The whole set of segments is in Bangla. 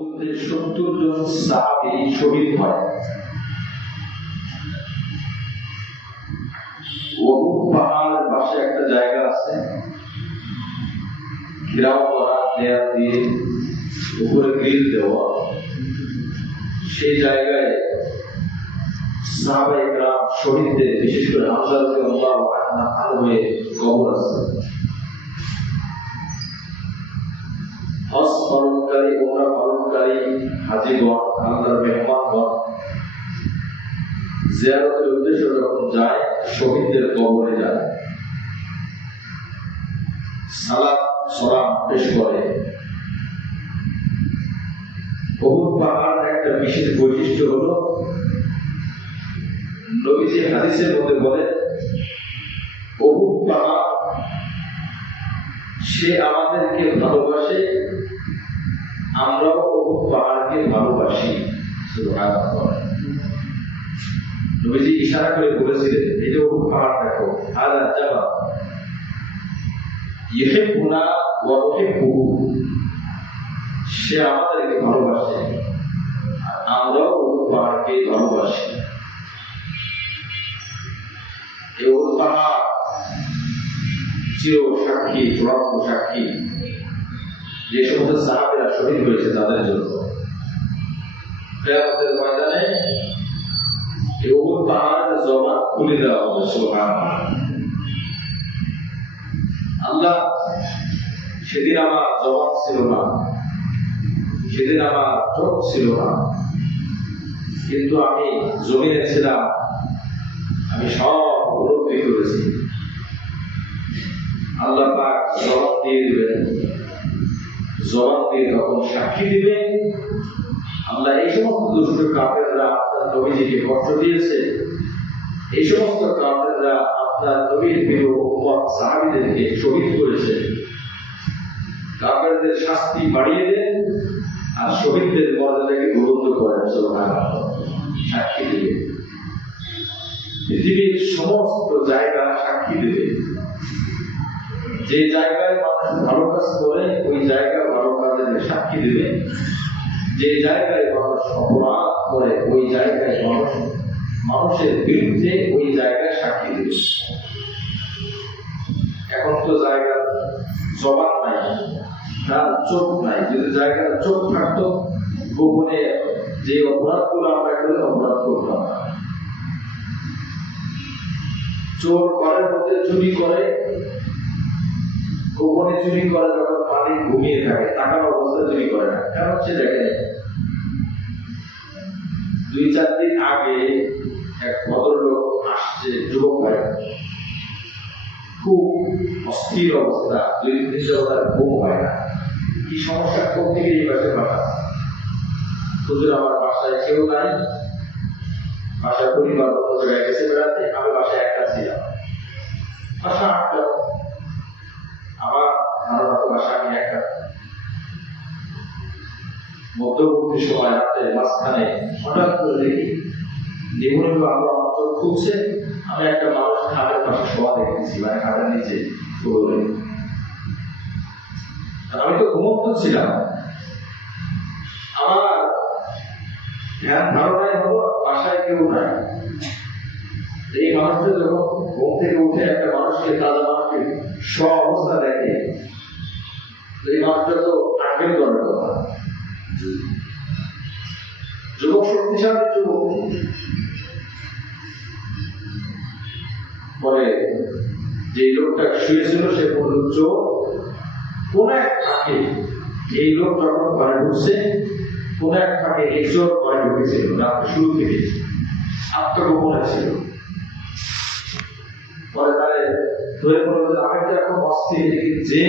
যুদ্ধে 70 জন সাহাবী শহীদ হয়। ওহুদ পাহাড়ের পাশে একটা জায়গা আছে, ঘেরাও করা, দেয়াল দিয়ে উপরে গ্রিল দেওয়া। সেই জায়গায় সাহাবায়ে কেরাম শহীদদের, বিশেষ করে হামজা রাদিয়াল্লাহু আনহু হয়ে কবর আছে। হজ পালনকারী, উমরা পালনকারী হাজীগণ, আল্লাহর মেহমানগণ জিয়ারতের উদ্দেশ্যে যখন যায়, শহীদদের কবরে যায়, সালাত সালাম পেশ করে। উহুদ পাহাড়ের একটা বিশেষ বৈশিষ্ট্য হলো, নবীজি হাদিসের মধ্যে বলেন, উহুদ পাহাড় সে আমাদেরকে ভালোবাসে, আমরাও উহুদ পাহাড়কে ভালোবাসি। সুবহানাল্লাহ। নবীজি ইশারা করে বলেছিলেন, এই যে উহুদ পাহাড় দেখো, হাযা জাবাল ইউহিব্বুনা ওয়া নুহিব্বুহু, সে আমাদেরকে ভালোবাসে, আমরাও উহুদ পাহাড়কে ভালোবাসি। এই উহুদ পাহাড় চির সাক্ষী, চূড়ান্ত সাক্ষী যে সমস্ত সাহাবীরা শহীদ হয়েছে তাদের জন্য। কিয়ামতের ময়দানে এই উহুদ পাহাড়ের জবান খুলে দেওয়া হবে। সুবহানাল্লাহ। আল্লাহ, সেদিন আমার জবান ছিল না, সেদিন আমার চোখ ছিল না, কিন্তু আমি জমিনে ছিলাম, আমি সব উপলব্ধি করেছি। আল্লাহ পাক জবান দিয়ে দিবেন, জবান দিয়ে তখন সাক্ষী দিবেন, আল্লাহ এই সমস্ত দুষ্ট কাফেররা আপনার নবীজিকে কষ্ট দিয়েছে, এই সমস্ত কাফেররা আপনার নবীর প্রিয় উম্মত সাহাবীদেরকে শহীদ করেছে, কাফেরদের শাস্তি বাড়িয়ে দেন আর শহীদদের মর্যাদাকে বুলন্দ করেন। সুবহানাল্লাহ। সাক্ষী দিবেন, পৃথিবীর সমস্ত জায়গা সাক্ষী দেবে। যে জায়গায় মানুষ ভালো কাজ করে, ওই জায়গা ভালো কাজের সাক্ষী দেবে। যে জায়গায় মানুষ অপরাধ করে, ওই জায়গায় মানুষের বিরুদ্ধে ওই জায়গায় সাক্ষী দেবে। এখন তো জায়গার জবান নাই, তার চোখ নাই। যদি জায়গার চোখ থাকতো, গোপনে যে অপরাধগুলো আমরা করি, অপরাধ করতাম না। চোর ঘরের মধ্যে চুরি করে, গোপনে চুরি করে, যখন পানি ঘুমিয়ে থাকে, টাকার অবস্থা চুরি করে না, কারণ সে দেখে। 2-4 দিন আগে এক ভদ্রলোক আসছে, যুবক ভাই, খুব অস্থির অবস্থা, 2-3 দিন তার ঘুম হয় না। কি সমস্যা, কোন থেকে এই বাসে পাঠাচ্ছে? হুজুর, আমার বাসায় কেউ নাই, বাসায় পরিবার অন্য জায়গায় গেছে বেড়াতে, আমি বাসায় একা ছিলাম। বাসা আটটা, আমার ধারণা তো বাসা আমি একা। মধ্যবর্তী সময় রাতে মাঝখানে হঠাৎ করে দেখি নিবন্ধ আলো আমার চোখ খুলছে, আমি একটা মানুষ খাটের পাশে শোয়া দেখতেছি, মানে খাটের নিচে ফ্লোরে। আমি তো ঘুমন্ত ছিলাম, আমার ধ্যান ধারণাই হলো বাসায় কেউ নাই। এই মানুষটা যখন ঘুম থেকে উঠে একটা মানুষকে, তাজা মানুষকে স্ব অবস্থা দেখে, এই মানুষটা তো আগের দলের কথা। যুবক শক্তিশালী যুবক, পরে যে লোকটা শুয়েছিল সে বলল, চোখ কোন এক ফাঁকে, এই লোক যখন ঘরে ঢুকছে, কোন এক ফাঁকে এই চোর ঘরে ঢুকেছিল, রাত্রে শুরু থেকে আত্মগোপনে ছিল। পরে তারে ধরে বলল যে আমি তো এখন অস্থির, যে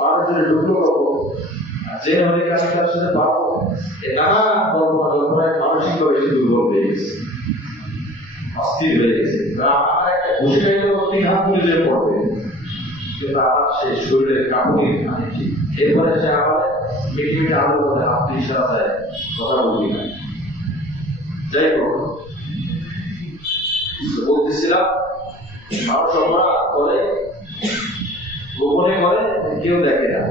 মানুষের ঢুকলো কখন, যে অনেক আমি তার সাথে পাবো, নানান কল্পনা কল্পনায় মানসিকভাবে সে দুর্বল হয়ে গেছে, অস্থির হয়ে গেছে। আমার একটা ঘুষি খাইলেও 3 হাত তুলে যে পড়বে, কিন্তু আমার সে শরীরের কাঁপুনি আনেছি। এরপরে সে আমার মিটি মিটি আলো বলে আপনি ইশারায় কথা বলবি না। যাই হোক, বলতেছিলাম, মানুষ অপরাধ করে, গোপনে করে, কেউ দেখে না।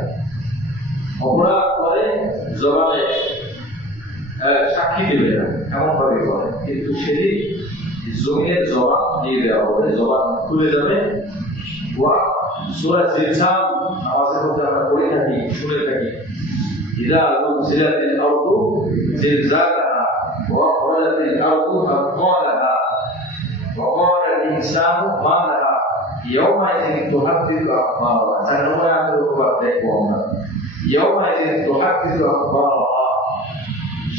অপরাধ করে, জবান সাক্ষী দেবে না, এমন ভাবে করে। কিন্তু সেদিন জমিনের জবান দিয়ে দেওয়া হবে, জবান খুলে যাবে। সূরা জিলজাল আমাদের মধ্যে আমরা পড়ে থাকি, শুনে থাকি, ইযা যুলজিলাতিল আরদু জিলজালাহা ওয়া আখরাজাতিল আরদু আথqalaha ওয়া ক্বালা আল ইনসানু মা লাহা ইয়াওমাইযিন তুহাদ্দিসু আখবারাহা। 4 নম্বর আয়াতের অনুবাদ দেখব আমরা, ইয়াওমাইযিন তুহাদ্দিসু আখবারাহা।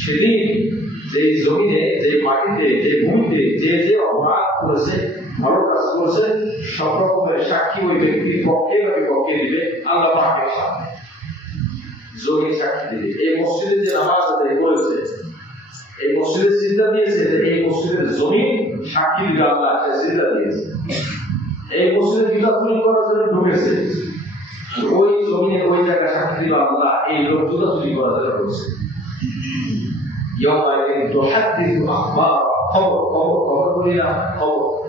সেদিন যে জমিনে, যে মাটিতে, যে ভূমিতে যে যে অপরাধ করেছে, ভালো কাজ করেছে, সব রকমের সাক্ষী ওই ব্যক্তির পক্ষে বা বিপক্ষে দিবে আল্লাহ পাকের সামনে। জমি সাক্ষী দিবে। এই মসজিদে যে নামাজ আদায় করেছে, এই মসজিদের সিজদা দিয়েছে, এই মসজিদের জমি সাক্ষী দিবে আল্লাহ সে সিজদা দিয়েছে। এই মসজিদে কিতাব চুরি করার জন্য ঢুকেছে, ওই জমিনে ওই জায়গা সাক্ষী দিবে আল্লাহ এই লোক জুতা চুরি করার জন্য ঢুকছে। ইয়াওমাইযিন তুহাদ্দিসু আখবারাহা, খবর বলি না,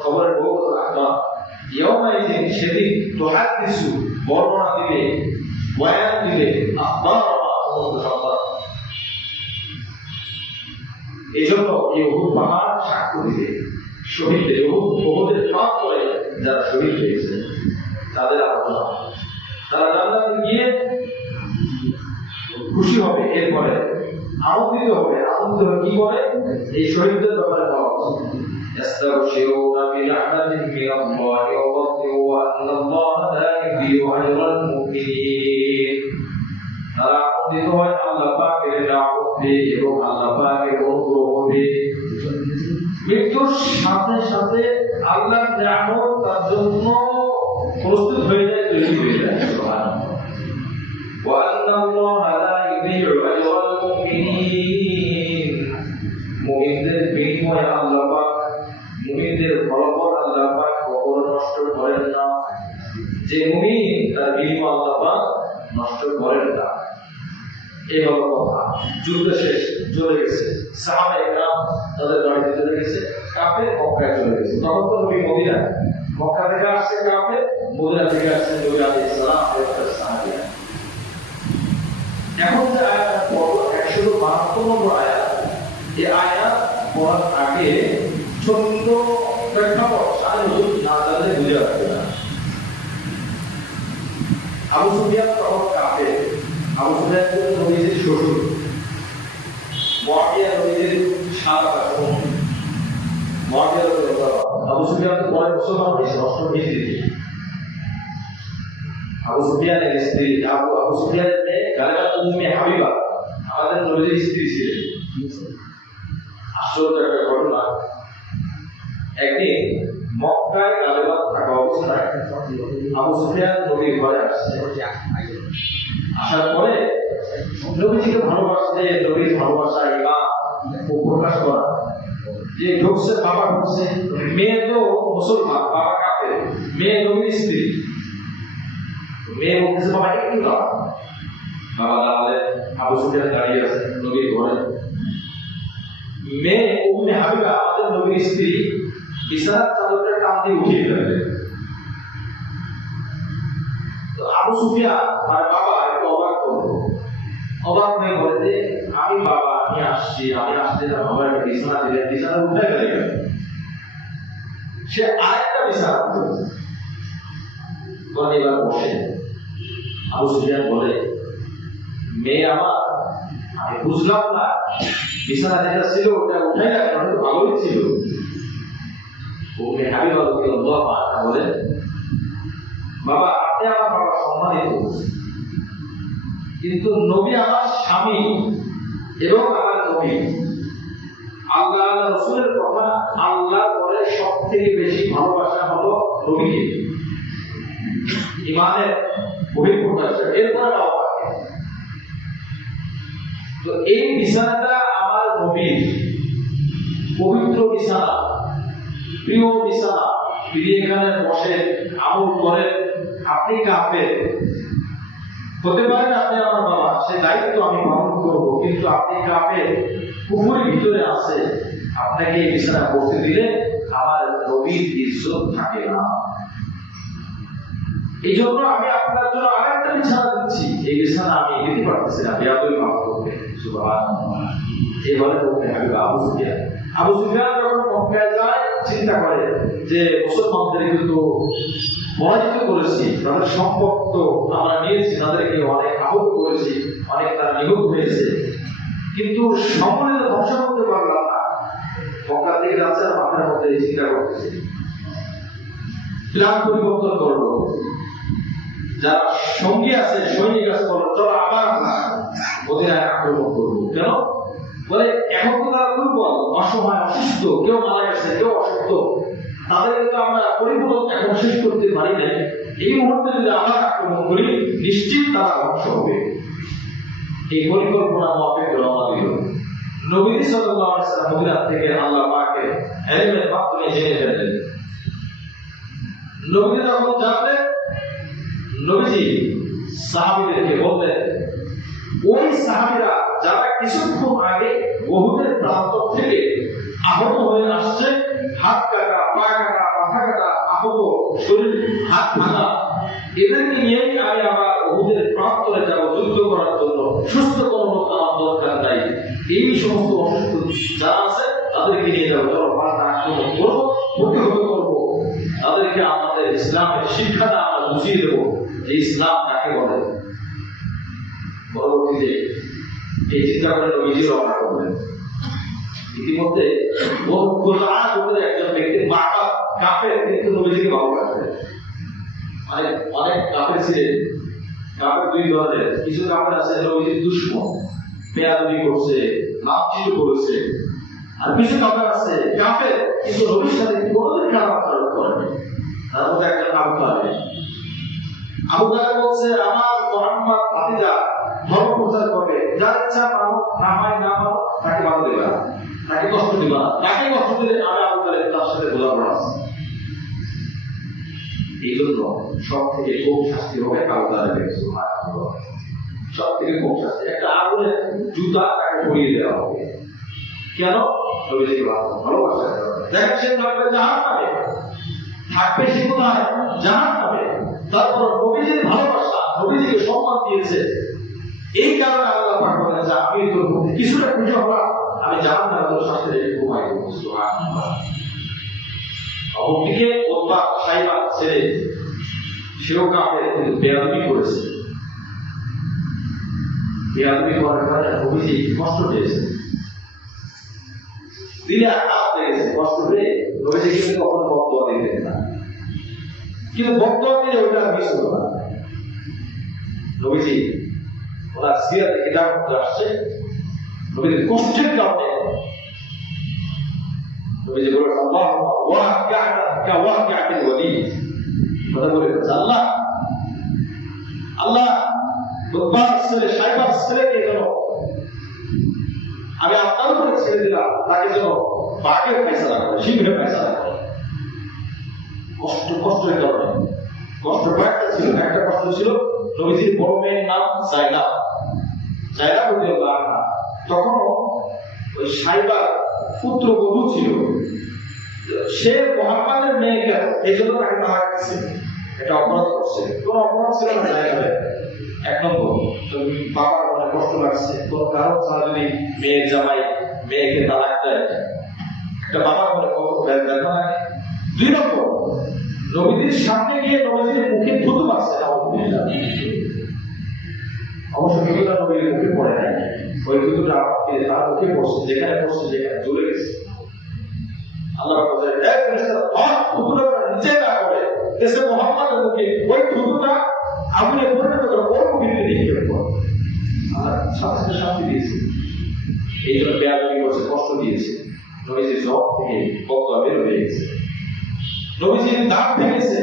খবরের বহু আখবার। ইয়াওমাইযিন সেদিন তুহাদ্দিসু বর্ণনা দিবে, বয়ান দিবে, আখবারাহা সংবাদ। এই জন্য এই উহুদ পাহাড় সাক্ষ্য দিবে শহীদদের, উহুদের প্রাণ করে যারা শহীদ হয়েছে তাদের আলোচনা। তারা জান্নাতে গিয়ে খুশি হবে, এরপরে আনন্দিত হবে। আনন্দিত হবে কি করে? এই শহীদদের ব্যাপারে বলা হচ্ছে, ইস্তাবশিরুনা বিরাহমাতিন মিনাল্লাহি ওয়া ফাদলিহি ওয়া আন্নাল্লাহা লা ইউযিউ আজরাল মুমিনিন। তারা আনন্দিত হয় আল্লাহ পাকের নিয়ামতে এবং আল্লাহ পাকের অনুগ্রহে। মৃত্যুর সাথে সাথে আল্লাহর নিয়ামত তার জন্য প্রস্তুত হয়ে যায়, তৈরি হয়ে যায়। সুবহানাল্লাহ। ওয়া আন্নাল্লাহা লা ইউযিউ আজরাল মুমিনিন। মুমিনদের বিনিময় আল্লাহ পাক, মুমিনদের ফলাফল আল্লাহ পাক কখনো নষ্ট করেন না। যে মুমিন তার বিনিময় আল্লাহ পাক নষ্ট করেন না। এই হলো কথা। যুদ্ধ শেষ, চলে গেছে সাহাবায়ে কেরাম, তাদের বাড়িতে চলে গেছে, কাফের মক্কায় চলে গেছে। তখন তো নবী মদিনা, মক্কা থেকে আসছে কাফের, মদিনা থেকে আসছে নবী আলাইহিস সালাম এবং তার সাহাবীরা। এখন যে আয়াতটা পড়লো 172 নম্বর আয়াত, এই আয়াত পড়ার আগে ছোট্ট প্রেক্ষাপট সামনে হুজুর না জানলে বুঝে আসবে না। আবু সুফিয়ান তখন কাফের। আবু সুফিয়ান ছিলেন নবীজির শ্বশুর, মুআবিয়া নবীজির শালা বোন। মুআবিয়া আবু সুফিয়ান তো পরে মুসলমান হয়েছে 8ম হিজরিতে। আবু সুফিয়ানের স্ত্রী আবু সুফিয়ানের মেয়ে গালিবা উম্মে হাবিবা আমাদের নবীজির স্ত্রী ছিলেন। আশ্চর্য একটা ঘটনা, একদিন মক্কায় গালিবা থাকা অবস্থায় আবু সুফিয়ান নবীর ঘরে আসছে। আসার পরে নবীজিকে ভালোবাসতে, নবীর ভালোবাসা ইমান প্রকাশ করা, যে ঢুকছে, বাবা ঢুকছে, মেয়ে তো মুসলমান, বাবা কাফের, মেয়ে নবীর স্ত্রী। মেয়ে বলতেছে বাবা একটু দাঁড়া। বাবা দাঁড়ালে আবু সুফিয়ান দাঁড়িয়ে আছে নবীর ঘরে। মেয়ে উম্মে হাবিবা আমাদের নবীর স্ত্রী বিছানার চাদরটা টান দিয়ে উঠিয়ে ফেলবে। তো আবু সুফিয়ান মানে বাবা একটু অবাক করলো, অবাক হয়ে বলে যে আমি বাবা, আমি আসছি না, বাবা একটা বিছানা দিলেন, বিছানা উঠে গেলে সে আরেকটা বিছানা বলে এবার বসে। আবু সুফিয়ান বলে, মেয়ে আমার, আমি বুঝলাম না বিছানা যেটা ছিল ওটা উঠে গেছে, ওটা তো ভালোই ছিল। উম্মে হাবিবা রাদিয়াল্লাহু আনহা বলেন, বাবা আপনি আমার বাবা সম্মানিত, কিন্তু নবী আমার স্বামী এবং আমার নবী। আল্লাহ রাসূলের কথা, আল্লাহ বলে সবথেকে বেশি ভালোবাসা হলো নবীকে, ইমানের বহিঃপ্রকাশ, এরপরে বাবা। তো এই বিছানাটা আমার নবীর পবিত্র বিছানা, প্রিয় বিছানা, তিনি এখানে বসে আমল করেন। আপনি কাফের হতে পারেন, আপনি আমার বাবা, সে দায়িত্ব আমি পালন করব, কিন্তু আপনি কাফের, কুফরের ভিতরে আছে, আপনাকে এই বিছানা বসতে দিলে আমার নবীর ইজ্জত থাকে না। এই জন্য আমি আপনার জন্য আরেকটা বিছানা দিচ্ছি, এই বিছানা আমি দিতে পারতেছি না, বেয়াদবি মাফ করবে। সুবহানাল্লাহ। এই বলে আবু সুফিয়ান। আবু সুফিয়ান যখন মক্কায় যায় চিন্তা করে যে মুসলমানদের কিন্তু পরাজিত করেছি, তাদের সম্পদ তো আমরা নিয়েছি, তাদেরকে অনেক আহত করেছি, অনেক তারা নিহত হয়েছে, কিন্তু সম্মানিত ধ্বংস করতে পারলাম না। মক্কা থেকে যাচ্ছে আর মাথার মধ্যে চিন্তা করতেছে, প্ল্যান পরিবর্তন করলো। যারা সঙ্গী আছে সৈনিক আছে বলো চলো আবার আমরা মদিনায় আক্রমণ করবো। কেন বলে এখন তো তারা দুর্বল, অসহায়, অসুস্থ, কেউ মারা গেছে, কেউ অসুস্থ, তাদেরকে তো আমরা পরিপূরক এখন শেষ করতে পারি নাই। এই মুহূর্তে যদি আবার আক্রমণ করি নিশ্চিত তারা ধ্বংস হবে। এই পরিকল্পনা মাফিক রওনা দিল। নবী সাল্লাল্লাহু আলাইহি ওয়াসাল্লাম মদিনা থেকে আল্লাহ পাকের ইলমের মাধ্যমে জেনে ফেললেন। নবী যখন জানলেন, নবীজি সাহাবীদেরকে বললেন, ওই সাহাবীরা যারা কিছুক্ষণ আগে উহুদের প্রান্তর থেকে আহত হয়ে আসছে, হাত কাটা, পা কাটা, মাথা কাটা, আহত, শরীর হাত ভাঙা, এদেরকে নিয়েই আমি আবার উহুদের প্রান্তরে যাব যুদ্ধ করার জন্য। সুস্থ কোনো লোক আমার দরকার নাই। এই সমস্ত অসুস্থ যারা আছে তাদেরকে নিয়ে যাবো, চলো পাল্টা আক্রমণ করবো, প্রতিহত করবো, তাদেরকে আমাদের ইসলামের শিক্ষাটা আমরা বুঝিয়ে দেবো যে ইসলাম কাকে বলে। পরবর্তীতে এই চিন্তা করে নবীজি রওনা করলেন। ইতিমধ্যে একজন ব্যক্তি বাবা কাফের, কিন্তু নবীজিকে ভালোবাসতেন। অনেক কাফের ছিলেন। কাফের দুই ধরনের, কিছু কাফের আছে নবীজির দুশমন, বেয়াদবি করছে, নামচিত করেছে, আর কিছু কাফের আছে কাফের কিন্তু নবীর সাথে কোনোদিন খারাপ আচরণ করেনি। তার মধ্যে একজন আবু তালেব। আবু তালেব বলছে আমার মুহাম্মদ ভাতিজা ধর্ম প্রচার করবে, যার ইচ্ছা মানো, না হয় না মানো, তাকে বাধা দেবে না, তাকে কষ্ট দিবা না। তাকে কষ্ট দিলে আমি আবু তালেব তার সাথে বোঝাপড়া আছে। এই জন্য সব থেকে কম শাস্তি হবে আবু তালেবের। সব থেকে কম শাস্তি একটা আগুনের জুতা তাকে পরিয়ে দেওয়া হবে। কেন? নবীজিকে ভালোবাসা। দেখেন সে থাকবে জাহান্নামে, থাকবে সে কোথায়? জাহান্নামে। তারপর নবীজির ভালোবাসা, নবীজিকে সম্মান দিয়েছে, এই কারণে আল্লাহ পাক বলেন যে আমি তো কিছুটা খুশি হলাম, আমি জাহান্নামের শাস্তি থেকে ঘুমাই দেবো। সুবহানাল্লাহ। অপরদিকে ওতবা সাইবা ছেলে, সেও কাফের কিন্তু বেয়াদবি করেছে। বেয়াদবি করার কারণে নবীজি কষ্ট পেয়েছে, দিলে আঘাত লেগেছে, কষ্ট পেয়ে নবীজি কিন্তু কখনো বদদোয়া দিতেন না। কিন্তু বদদোয়া দিলে ওইটা মিস হলো না। নবীজি ওনার সিরাতে কিতাব মধ্যে আসছে, নবীজির কষ্টের কারণে নবীজি বলেন আল্লাহুম্মা ওয়াকিআতা কাওয়াকিআতিল ওয়ালিদ। কথা বলে আল্লাহ, আল্লাহ উতবার ছেলে সাইবার ছেলেকে যেন আমি আপনার উপরে ছেড়ে দিলাম, তাকে যেন বাঘের ফয়সালা করে, সিংহের ফয়সালা করে। কষ্টের কারণে, কষ্ট কয়েকটা ছিল। একটা কষ্ট ছিল নবীজির বড় মেয়ের নাম জাইনাব। জাইনাব রাদিয়াল্লাহু আনহা তখনও ওই সাইবার পুত্রবধূ ছিল। সে মুহাম্মাদের মেয়েকে, এই জন্য তাকে তালাক দিয়েছে। এটা অপরাধ করছে, কোন অপরাধ ছিল না জাইনাবের। এক নম্বর, বাবার মনে কষ্ট লাগছে, কোন কারণ ছাড়া যদি মেয়ের জামাই মেয়েকে তালাক দেয়, একটা বাবার মনে কত ব্যথা লাগে। দুই নম্বর, নবীজির সামনে গিয়ে নবীজির মুখে থুতু মারছে। অবশ্য থুতুটা নবীর মুখে পড়ে নাই, ওই থুতুটা তার মুখে পড়ছে, যেখানে পড়ছে যেখানে জ্বলে গেছে। আল্লাহ বলেন এক ফেরেশতা থুতুটা নিচে না করে এসে মুহাম্মাদের মুখে ওই থুতুটা আগুনে পরিণত করে ওর মুখে নিক্ষেপ করে। আল্লাহ সাথে শান্তি দিয়েছে। এই জন্য বেয়াদবি করছে, কষ্ট দিয়েছে। নবীজির জবাব থেকে বক্তব্য বের হয়ে গেছে, নবীজির দাঁত ভেঙেছে,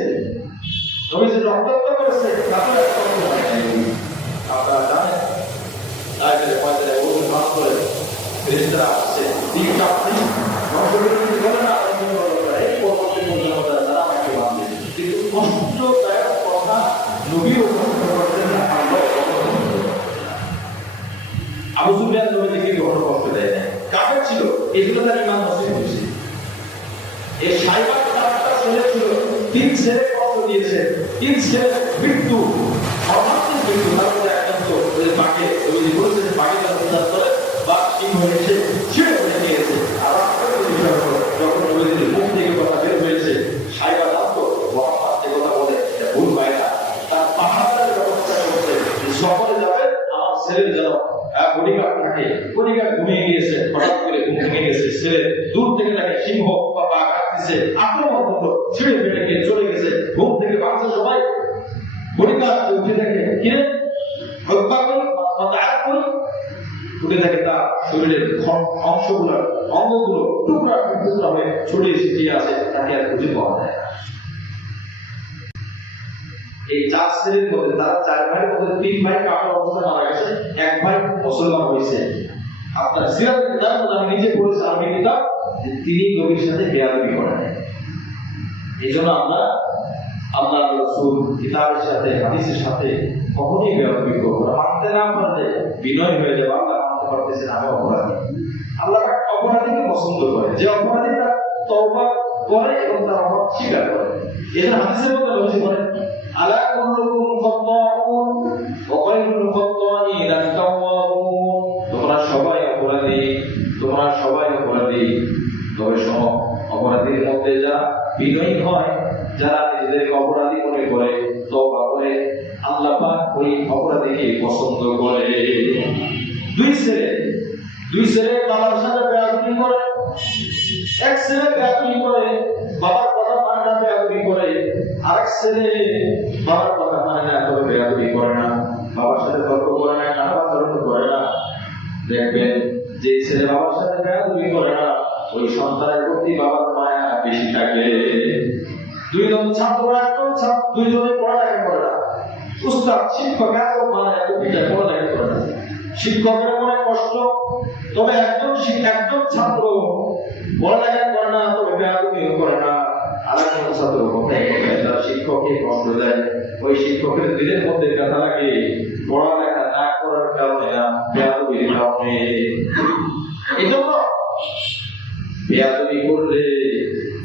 নবীজির রক্তাক্ত করেছে। আপনারা জানেন আয়াতের পয়সায় ওজন ভাগ করে ফেরেশতারা আসছে, দিক চাপতে নবীজি বলে না এই পরবর্তী পর্যন্ত তারা আমাকে বাঁধবে। কিন্তু কষ্টদায়ক কথা নবীও কষ্ট করতেন না। আবু সুফিয়ান নবীজিকে কখনো কষ্ট দেয় না, কাফের ছিল, এগুলো তার ইমান নসিব হয়েছে। এই সাইবার তারটা ছেলে ছিল, 3 ছেলে কষ্ট দিয়েছে, 3 ছেলে মৃত্যু, মৃত্যু। তারপরে একজন তো বাঘে, নবীজি বলেছে যে বাঘে তার উদ্ধার করে, বাঘ সিংহ এসে বডিগার্ড থাকে, বডিগার্ড ঘুমিয়ে গিয়েছে, হঠাৎ করে ঘুম ভেঙে গেছে, ছেলে দূর থেকে তাকে সিংহ বা বাঘ আসতেছে, আক্রমণ করলো, ছিঁড়ে ফেলে গিয়ে চলে গেছে, ঘুম থেকে বাঁচছে সবাই। বডিগার্ড উঠে দেখে কিরে হত্যা করি করি, উঠে দেখে তার শরীরের অংশগুলো অঙ্গগুলো টুকরা টুকরা হয়ে ছড়িয়ে ছিটিয়ে আছে, তাকে আর খুঁজে পাওয়া যায় না। এই 4 ছেলের মধ্যে তারা 4 ভাইয়ের মধ্যে 3 ভাই কাফের অবস্থায় মারা গেছে, 1 ভাই মুসলমান হয়েছে। আপনার সিরাত কিতাব আমি নিজে পড়েছি, আরবি কিতাব, যে তিনি নবীর সাথে বেয়াদবি করেন। এইজন্য আমরা আল্লাহর রাসূল কিতাবের সাথে হাদিসের সাথে কখনোই বেয়াদবি করব না। মানতে না পারলে বিনয় হয়ে যাবে, আল্লাহ মানতে পারতেছে না, আমি অপরাধী। আল্লাহ অপরাধীকে পছন্দ করে, যে অপরাধী তার তওবা করে এবং তার অপরাধ স্বীকার করে। এজন্য হাদিসের মধ্যে বলেছে বলেন আলা কুল্লুকুম খাত্তাউন ওয়া খায়রুল খাত্তাইন আত-তাওয়াবুন, তোমরা সবাই অপরাধী, তোমরা সবাই অপরাধী, তবে শোনো অপরাধীর মধ্যে যারা বিনয়ী হয়, যারা নিজেদেরকে অপরাধী মনে করে তওবা করে, আল্লাহ পাক ওই অপরাধীকে পছন্দ করে। দুই ছেলে বাবার সাথে বেয়াদবি করে, এক ছেলে বেয়াদবি করে, বাবার কথা মানে না, বেয়াদবি করে, আরেক ছেলে বাবার কথা মানে না, তবে বেয়াদবি করে না, বাবার সাথে তর্ক করে না, কাটাবাচরণ করে না। দেখবেন যে ছেলে বাবার সাথে বেয়াদবি করে না, ওই সন্তানের প্রতি বাবার মায়া বেশি থাকে। দুইজন ছাত্র, একজন ছাত্র, দুইজনে পড়ালেখা করে না, উস্তাদ শিক্ষক এত মানে এত পিঠা পড়ালেখা করে না, শিক্ষকের মনে কষ্ট, তবে একজন ছাত্র পড়ালেখা করে না, তবে বেয়াদবিও করে না, আরেকজন ছাত্র তার শিক্ষককে কষ্ট দেয়, ওই শিক্ষকের দিলের মধ্যে ব্যথা লাগে, পড়ালেখা না করার কারণে না, বেয়াদবির কারণে। এই জন্য বেয়াদবি করলে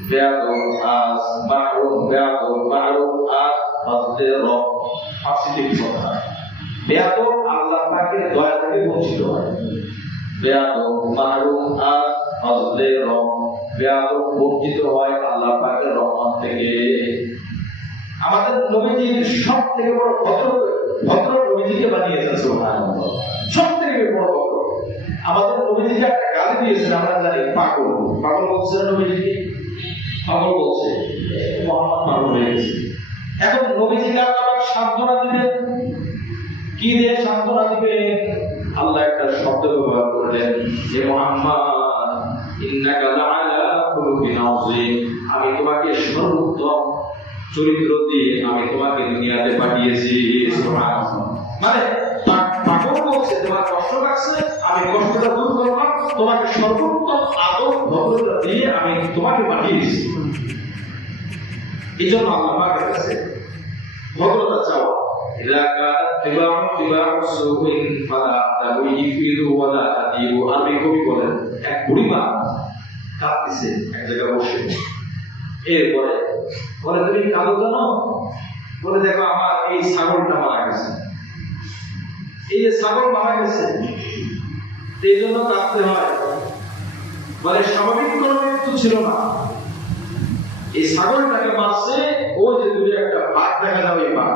বেয়াদব আজ মাহরুম, বেয়াদব মাহরুম আজ ফাজলে রব, ফাসিলিক কথা। বেয়াদব আল্লাহ পাকের দয়া থেকে বঞ্চিত হয়, বেয়াদব মাহরুম আজ ফাজলে রব, বেয়াদব বঞ্চিত হয় আল্লাহ পাকের রহমত থেকে। আমাদের নবীজির সব থেকে বড় ভদ্র নবীজিকে বানিয়েছেন সুবহানাল্লাহ, সব থেকে বড় ভদ্র। আমাদের নবীজিকে একটা গালি দিয়েছেন, আমরা জানি পাগল, পাগল বলছে নবীজিকে, পাগল বলছে, মুহাম্মদ পাগল হয়ে গেছে। এখন নবীজিকে আবার সান্ত্বনা দিবেন, কি দিয়ে সান্ত্বনা দিবেন? আল্লাহ একটা শব্দ ব্যবহার করলেন যে মুহাম্মদ ইন্নাকা লাআলা খুলুকিন আযীম, আমি তোমাকে সর্বোত্তম চরিত্র দিয়ে আমি তোমাকে দুনিয়াতে পাঠিয়েছি। সুবহানাল্লাহ। মানে পাগল বলছে তোমার কষ্ট লাগছে, আমি কষ্টটা দূর করলাম, তোমাকে সর্বোত্তম আদর ভদ্রতা দিয়ে আমি তোমাকে পাঠিয়েছি। এই জন্য আল্লাহ পাকের কাছে ভদ্রতা চাওয়া। আরবি কবি বলেন, এক বুড়িমা কাঁদতেছে এক জায়গায় বসে, এরপরে বলে তুমি কাঁদো কেন? বলে দেখো আমার এই ছাগলটা মারা গেছে, এই যে ছাগল মারা গেছে এই জন্য কাঁদতে হয়। বলে স্বাভাবিক কোনো মৃত্যু ছিল না, এই ছাগলটাকে মারছে ওই যে দূরে একটা বাঘ দেখা যায়, ওই বাঘ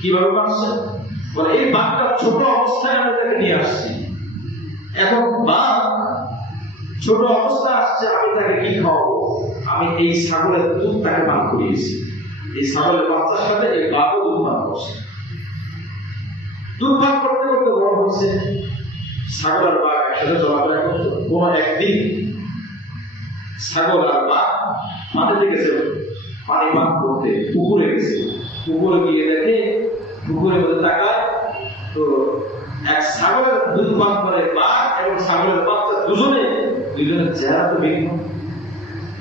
কিভাবে মারছে? বলে এই বাঘটা ছোট অবস্থায় আমি তাকে নিয়ে আসছি, এখন বাঘ ছোট অবস্থা আসছে, আমি তাকে কি খাওয়াবো? আমি এই ছাগলের দুধ তাকে পান করিয়েছি, এই ছাগলের বাচ্চার সাথে এই বাঘও দুধ পান করছে, দুধ পান করতে করতে বড় হচ্ছে। ছাগল আর বাঘ একসাথে চলাফেরা করতো, কোন একদিন ছাগল আর বাঘ মাটিতে গেছে পানি পান করতে, পুকুরে গেছে, পুকুরে গিয়ে দেখে পুকুরের মধ্যে তাকায় তো এক ছাগলের দুধ পান করে বাঘ এবং ছাগলের বাচ্চা দুজনের চেহারা তো ভিন্ন।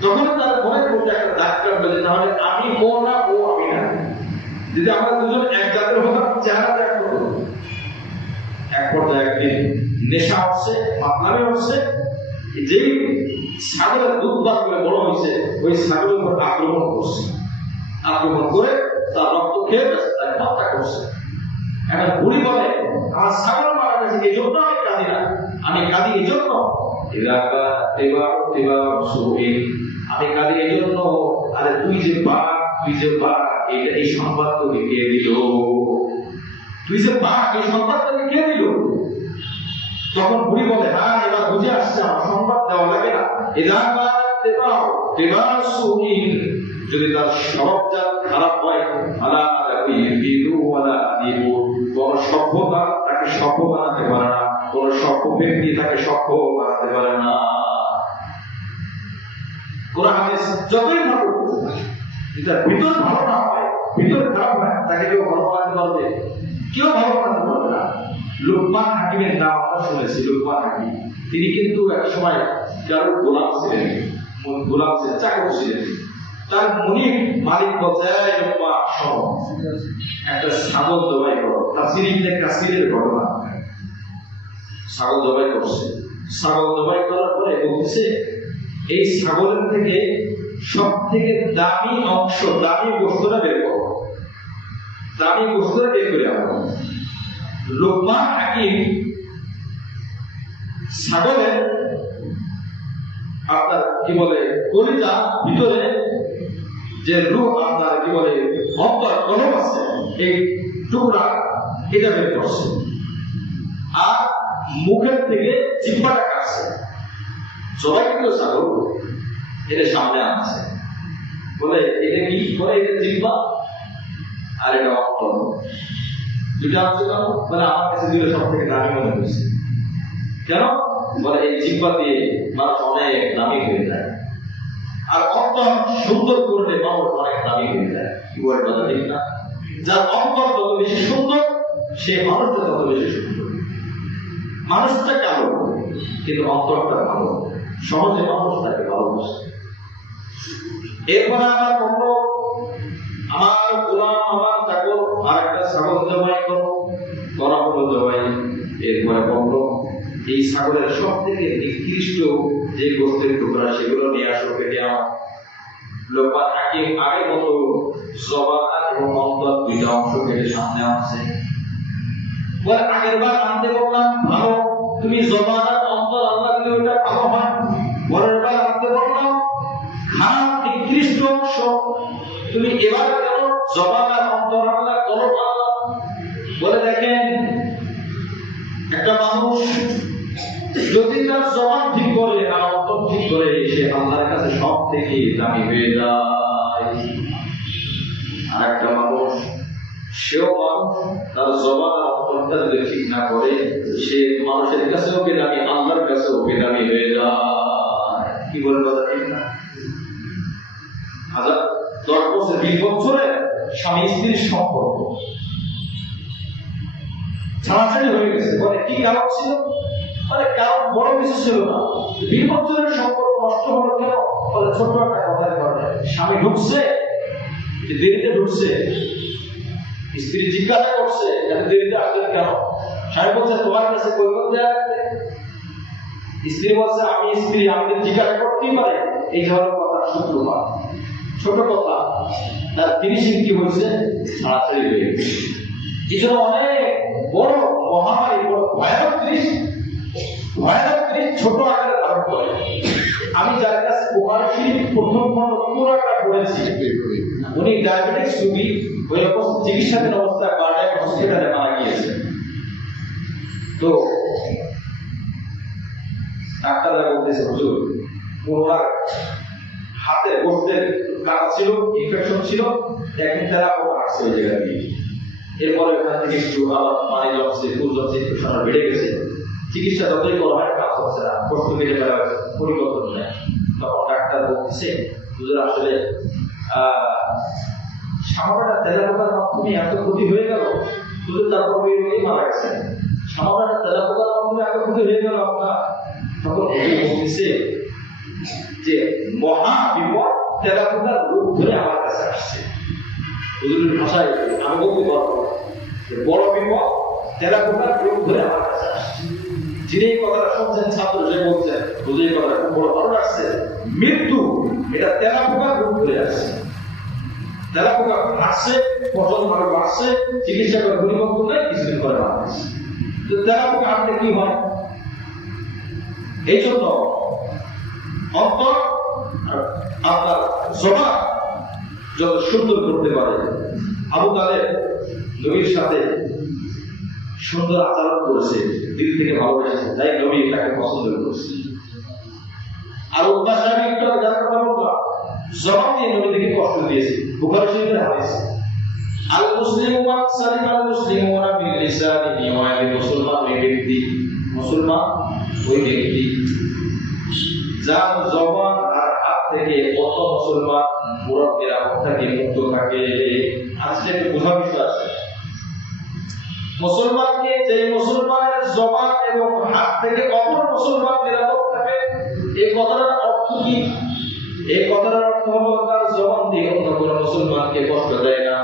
তখন তার মনে করতে একটা ডাক্তার বলে, তাহলে আমি ও না, ও আমি না, যদি আমরা দুজন এক জাতের হতাম চেহারা ত্যাগ করবো। এক পর্যায়ে একদিন নেশা হচ্ছে, মাতলামি হচ্ছে, যেই ছাগলের দুধ পান করে বড় হয়েছে ওই ছাগলের উপর আক্রমণ করছে, আক্রমণ করে তার রক্ত খেয়ে তাকে হত্যা করছে। এখন বুড়ি বলে আমার ছাগল মারা গেছে, এই জন্য আমি কাঁদি না, আমি কাঁদি এই জন্য আমি কাঁদি এই জন্য, আরে তুই যে বাঘ এই সংবাদ তোকে কে দিল? তুই যে বাঘ এই সংবাদ তোকে কে দিল? তখন বুড়ি বলে, হ্যাঁ এবার বুঝে আসছে, আমার সংবাদ দেওয়া লাগে না। যদি তার স্বভাবজাত খারাপ হয়, কোন সভ্যতা তাকে সভ্য বানাতে পারে না, কোন সভ্য ব্যক্তি তাকে সভ্য বানাতে পারে না। কোরআন হাদিস যতই ভালো, এটা ভিতর ভালো না হয়, ভিতর খারাপ হয়, তাকে কেউ ভালো বানাতে পারবে? কেউ ভালো বানাতে পারবে না। লুকমান হাকিমের নাম আমরা শুনেছি। লুকমান হাকিম তিনি কিন্তু এক সময় কারো গোলাম ছিলেন, চাকর ছিলেন। তার মুনিব মালিক বলছে, একটা ছাগল জবাই করো। কাশ্মীরের ঘটনা, ছাগল জবাই করছে। ছাগল জবাই করার পরে বলতেছে, এই ছাগলের থেকে সব থেকে দামি অংশ, দামি গোশতটা বের করো, দামি গোশতটা বের করে আনো। লুকমান হাকিম ছাগলের আপনার কি বলে কলিজা ভিতরে যে রূহ, আপনার কি বলে অন্তর কলম আছে, এই টুকরা এটা বের করছে, আর মুখের থেকে জিহ্বাটা কাটছে। সবাই কিন্তু ছাগল এটা সামনে আনছে, বলে এটা কি করে, এটা জিহ্বা আর এটা অন্তর, দুটা আনছে কেন? বলে আমার কাছে দুটো সব থেকে দামি মনে হয়েছে। কেন? বলে এই জিহ্বা দিয়ে মানুষ অনেক দামি হয়ে যায়, আর অন্তর সুন্দর করলে মানুষ অনেক দামি হয়ে যায়। কি বলে কথা ঠিক না? যার অন্তর যত বেশি সুন্দর, সে মানুষটা তত বেশি সুন্দর। মানুষটা কালো কিন্তু অন্তরটা ভালো, সহজে মানুষ তাকে ভালোবাসে। এরপরে আমার বলল, আমার গোলাম, আমার চাকর আর একটা ছাগল জবাই করো, করা হলো জবাই। এরপরে বলল, এই ছাগলের সব থেকে নিকৃষ্ট যে গোশতের টুকরা সেগুলো নিয়ে আসো, কেটে আনো। লোকমান হাকিম আগের মতো জবানা এবং অন্তর দুইটা অংশ কেটে সামনে আনছে। বলে আগের বার আনতে বললাম ভালো, তুমি জবানার অন্তর আল্লাহ দিলে ওটা ভালো হয়। পরের বার আনতে বললাম খারাপ নিকৃষ্ট অংশ, তুমি এবার কেন জবানার অন্তর আল্লাহ কলম আল্লাহ? বলে দেখেন, একটা মানুষ যদি তার জবান ঠিক করে আর অন্তর ঠিক করে, সে আল্লাহর কাছে সব থেকে দামি হয়ে যায়। আর একটা মানুষ, সেও মানুষ, তার জবান আর অন্তরটা যদি ঠিক না করে, সে মানুষের কাছেও বেদামি, আল্লাহর কাছেও বেদামি হয়ে যায়। কি বলে কথা ঠিক না? 10 বছর 20 বছরে স্বামী স্ত্রীর সম্পর্ক ছাড়াছাড়ি হয়ে গেছে। বলে কি কারণ ছিল? মানে কারণ বড় কিছু ছিল না, 20 বছরের সম্পর্ক নষ্ট হলো কেন? বলে ছোট্ট একটা কথার কারণে। স্বামী ঢুকছে, দেরিতে ঢুকছে, স্ত্রী জিজ্ঞাসা করছে এত দেরিতে আসলেন কেন? স্বামী বলছে তোমার কাছে কৈফিয়ত দেয়া লাগবে। স্ত্রী বলছে আমি স্ত্রী, আমি জিজ্ঞাসা করতেই পারে। এই ধরনের কথা সূত্রপাত, ছোট কথা, তার ফিনিশিং কি হয়েছে? ছাড়াছাড়ি হয়ে গেছে। এই জন্য অনেক বড় মহামারী, বড় ভয়ানক জিনিস ছোট আকারে ধারণ করে। আমি যার কাছে বুখারী শরীফ প্রথম পুরোটা পড়েছি, উনি ডায়াবেটিস রোগী, ওই অবস্থা চিকিৎসাধীন অবস্থায় বারডাই হসপিটালে মারা গিয়েছে। তো ডাক্তাররা বলতেছে হুজুর, ওনার হাতে গোশতের কাটা ছিল, ইনফেকশন ছিল, এখন তারা আসছে ওই জায়গা দিয়ে। এরপরে ওখান থেকে একটু আবার পানি জমছে, ফুল জমছে, একটু সারা বেড়ে গেছে। চিকিৎসা যতই করা হয় কাজ হচ্ছে না, কষ্ট বেড়ে ফেলা হয়েছে, পরিবর্তন নেই। তখন ডাক্তার বলতেছে হুজুর আসলে সামান্য তেলাপোকার মাধ্যমে এত ক্ষতি হয়ে গেল, হুজুর তারপর ওই রোগী মারা গেছে। সামান্য তেলাপোকার মাধ্যমে এত ক্ষতি হয়ে গেল আপনার। তখন বলতেছে যে মহা বিপদ তেলাপোকার রূপ ধরে আমার কাছে আসছে। হুজুরের ভাষায় আমি বলতে পারবো, বড় বিপদ তেলাপোকার রূপ ধরে আমার কাছে আসছে। যিনি এই কথাটা শুনছেন ছাত্র, সে বলছেন হুজুর এই কথাটা খুব বড় ভালো লাগছে। মৃত্যু এটা তেলাপোকার রূপ ধরে আসছে। তেলাপোকা আসছে, ফসল ভালো আসছে, চিকিৎসা করে পরিবর্তন নেই, কিছুদিন করে মারা গেছে। তো তেলাপোকা আসলে কি হয়? এই জন্য অন্তর আপনার জবান যত সুন্দর করতে পারে। আবু তালেব নবীর সাথে সুন্দর আচরণ করেছে, দিল থেকে ভালোবেসেছে, তাই নবী তাকে পছন্দ করেছে। আর উদ্দাস সাহেব একটু যার কথা বললাম, জবান দিয়ে নবী থেকে কষ্ট দিয়েছে। বুখারী শরীফের হাদিস, আল মুসলিমু মান সালিমা আল মুসলিমুনা মিন লিসানিহি ওয়া ইয়াদিহি, মুসলমান ওই ব্যক্তি, মুসলমান ওই ব্যক্তি যার জবান আর হাত থেকে কত মুসলমান পুরো নিরাপদ থাকে, মুক্ত থাকে। আজকে একটু বোঝা বিষয় আছে, মুসলমানকে যে মুসলমানের জবান এবং হাত থেকে অপর মুসলমান নিরাপদ থাকে, এই কথাটার অর্থ কি? এই কথাটার অর্থ হলো তার জবান দিয়ে অন্য কোনো মুসলমানকে কষ্ট দেয় না,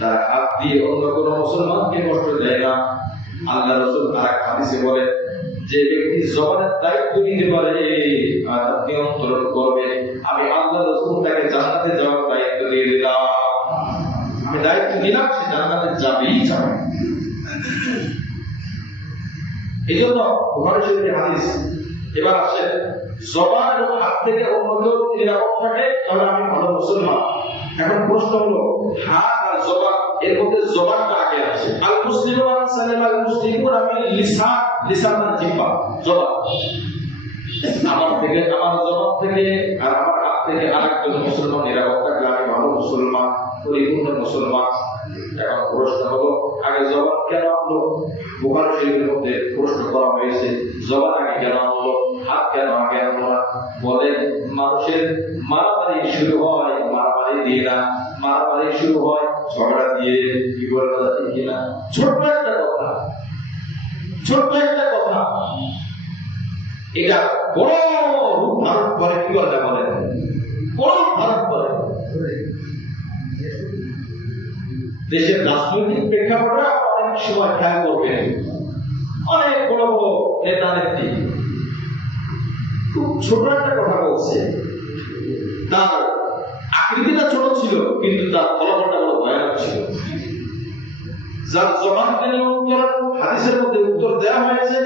তার হাত দিয়ে অন্য কোনো মুসলমানকে কষ্ট দেয় না। আল্লাহ রাসূল আরেক হাদিসে বলেন, যে ব্যক্তি জবানের দায়িত্ব নিতে পারে আর নিয়ন্ত্রণ করবে, আমি আল্লাহ রাসূল তাকে জান্নাতে যাওয়ার দায়িত্ব দিয়ে দিলাম। আমি দায়িত্ব নিলাম, সে জান্নাতে যাবেই যাবে। এই জন্য বুখারী শরীফের হাদিস। এবার আসে, জবান এবং হাত থেকে অন্য কেউ নিরাপদ থাকে তাহলে আমি ভালো মুসলমান। এখন প্রশ্ন হলো, হাত আর জবান, এর মধ্যে জবানটা আগে আছে। আল মুসলিমু মান সালিমা আল মুসলিমুনা মিন লিসান, লিসান মানে জিহ্বা, জবান। আমার থেকে, আমার জবান থেকে আর আমার হাত থেকে আরেকজন মুসলমান নিরাপদ থাকলে আমি ভালো মুসলমান, পরিপূর্ণ মুসলমান। এখন প্রশ্ন হলো, আগে জবান কেন আনলো? বুখারী শরীফের মধ্যে প্রশ্ন করা হয়েছে, জবান আগে কেন আনলো, হাত কেন আগে আনলো না? বলেন, মানুষের মারামারি শুরু হয় মারামারি দিয়ে না, মারামারি শুরু হয় ঝগড়া দিয়ে। কি বলে কথা ঠিক কিনা? ছোট্ট একটা কথা, ছোট্ট একটা কথা, এটা বড় রূপ ধারণ করে। কি বলে বলেন? বড় ধারণ করে। দেশের রাজনৈতিক প্রেক্ষাপটে অনেক সময় খেয়াল করবেন, অনেক বড় বড় নেতা নেত্রী খুব ছোট একটা কথা বলছে, তার আকৃতিটা ছোট ছিল কিন্তু তার ফলাফলটা বড় ভয়ানক ছিল। যার জবানকে নিয়ন্ত্রণ, হাদিসের মধ্যে উত্তর দেওয়া হয়েছে,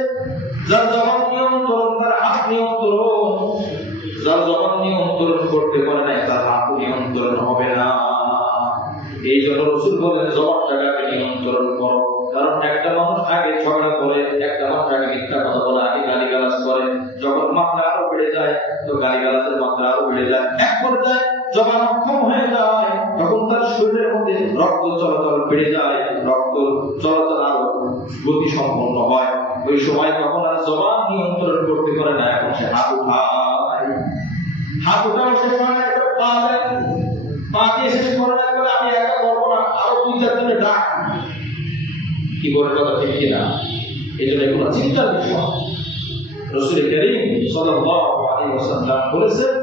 যার জবান নিয়ন্ত্রণ, তার হাত নিয়ন্ত্রণ। যার জবান নিয়ন্ত্রণ করতে পারে না, তার হাত নিয়ন্ত্রণ হবে না। এই জন্য রাসূল বলেন, জবানটাকে নিয়ন্ত্রণ করো। কারণ একটা মানুষ আগে ঝগড়া করে, একটা মানুষ আগে মিথ্যা কথা বলে, আগে গালিগালাজ করে, যখন মাত্রা আরো বেড়ে যায় তো গালিগালাজের মাত্রা আরো বেড়ে যায়, এক পর্যায়ে জবান অক্ষম হয়ে যায়, তখন তার শরীরের মধ্যে রক্ত চলাচল বেড়ে যায়, রক্ত চলাচল আরো গতি সম্পন্ন হয়। ওই সময় তখন আর জবান নিয়ন্ত্রণ করতে পারে না, এখন সে হাত উঠায়, হাত উঠাও শেষ হয় না, পা দেয়, পা দিয়ে শেষ করে না, বলে আমি একা করবো না, আরো দুই চারজনে ডাক। কি বলে কথা ঠিক কিনা? এই জন্য এগুলো চিন্তার বিষয়। রাসূল কারীম সাল্লাল্লাহু আলাইহি ওয়াসাল্লাম বলেছেন,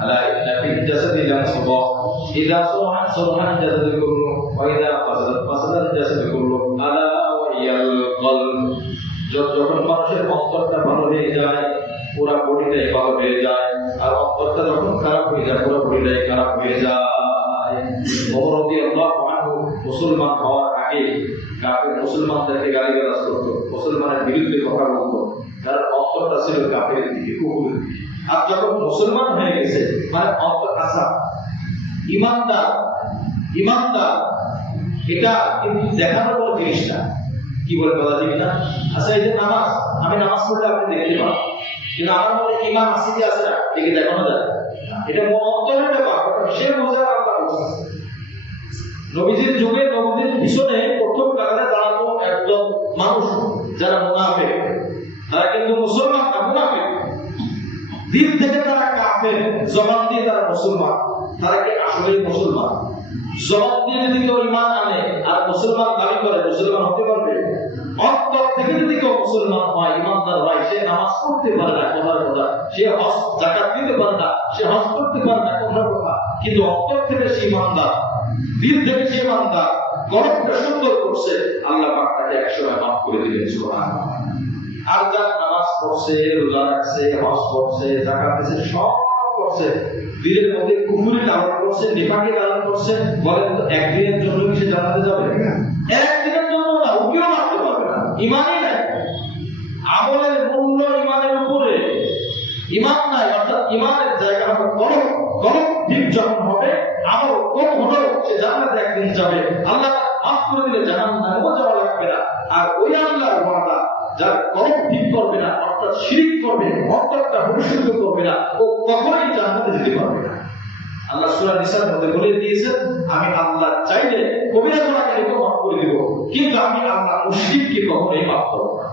আলা ইন্না ফিল জাসাদি লামুদাহ, ইযা সালাহা সালাহা আল জাসাদু কুল্লু ওয়া ইযা ফাসাদাত ফাসাদা আল জাসাদু কুল্লু, আলা ওয়া হিয়াল কলব। যখন মানুষের অন্তরটা ভালো হয়ে যায়, পুরো বডিটাই ভালো হয়ে যায়, আর অন্তরটা যখন খারাপ হয়ে যায়, পুরো বডিটাই খারাপ হয়ে যায়। ওমর রাদিয়াল্লাহু আনহু মুসলমান হওয়ার আগে কাফের মুসলমানদেরকে গালিগালাজ করতো, মুসলমানের বিরুদ্ধে কথা বলতো, তার অন্তরটা ছিল কাফেরের দিকে, কুফরের দিকে। আর যখন মুসলমান হয়ে গেছে, মানে অন্তর আসা ইমানদার, ইমানদার, এটা কিন্তু দেখানোর কোনো জিনিস না। কি বলে কথা ঠিক না? আচ্ছা, এই যে নামাজ, আমি নামাজ পড়লে আপনি দেখতে পান, কিন্তু আমার মধ্যে ইমান আছে কি আছে না একে দেখানো যায়, এটা অন্তরের ব্যাপার, সে বোঝার আল্লাহ বোঝা। নবীজির যুগে নবীজির পিছনে প্রথম কাতারে দাঁড়ানো একজন মানুষ যারা মুনাফিক, তারা কিন্তু মুসলমান না, মুনাফিক। দিল থেকে তারা কাফের, জবান দিয়ে তারা মুসলমান। তারা কি আসলে মুসলমান? জবান দিয়ে যদি কেউ ঈমান আনে আর মুসলমান দাবি করে, মুসলমান হতে পারবে? অন্তর থেকে যদি কেউ মুসলমান হয়, ঈমানদার হয়, সে নামাজ পড়তে পারে না, কথার কথা, সে হজ যাকাত দিতে পারে না, সে হজ করতে পারে না, কথার কথা, কিন্তু অন্তর থেকে সে ঈমানদার, দিল থেকে সে ঈমানদার, কর্মটা সুন্দর করছে, আল্লাহ পাক তাকে একসময় মাফ করে দিবেন, সুবহানাল্লাহ। আর যার নামাজ পড়ছে, রোজা রাখছে, হজ করছে, যাকাত দিছে, সব করছে, দিলের মধ্যে কুফরি লালন করছে, নিফাকি লালন করছে, বলেন তো একদিনের জন্য কি সে জান্নাতে যাবে? একদিনের জন্য না, ওকেও মারতে পারবে না, ঈমানই নাই। আমলের মূল্য ঈমানের উপরে, ঈমান নাই, অর্থাৎ ঈমানের জায়গা হবে কলব, কলব ঠিক যখন হবে, আমল কম হলেও সে জান্নাতে একদিন যাবে। আল্লাহ করে দিলে জাহান্নামেও যাওয়া লাগবে না। আর ওই আল্লাহর ওয়াদা, যার কলব ঠিক করবে না, অর্থাৎ শিরক করবে, অন্তরটা পরিশুদ্ধ করবে না, ও কখনোই জান্নাতে যেতে পারবে না। আল্লাহ সূরা নিসার মধ্যে বলে দিয়েছেন, আমি আল্লাহ চাইলে কবিরা গুনাহকে মাফ করে দিব, কিন্তু আমি আল্লাহ মুশরিককে কখনোই মাফ করব না।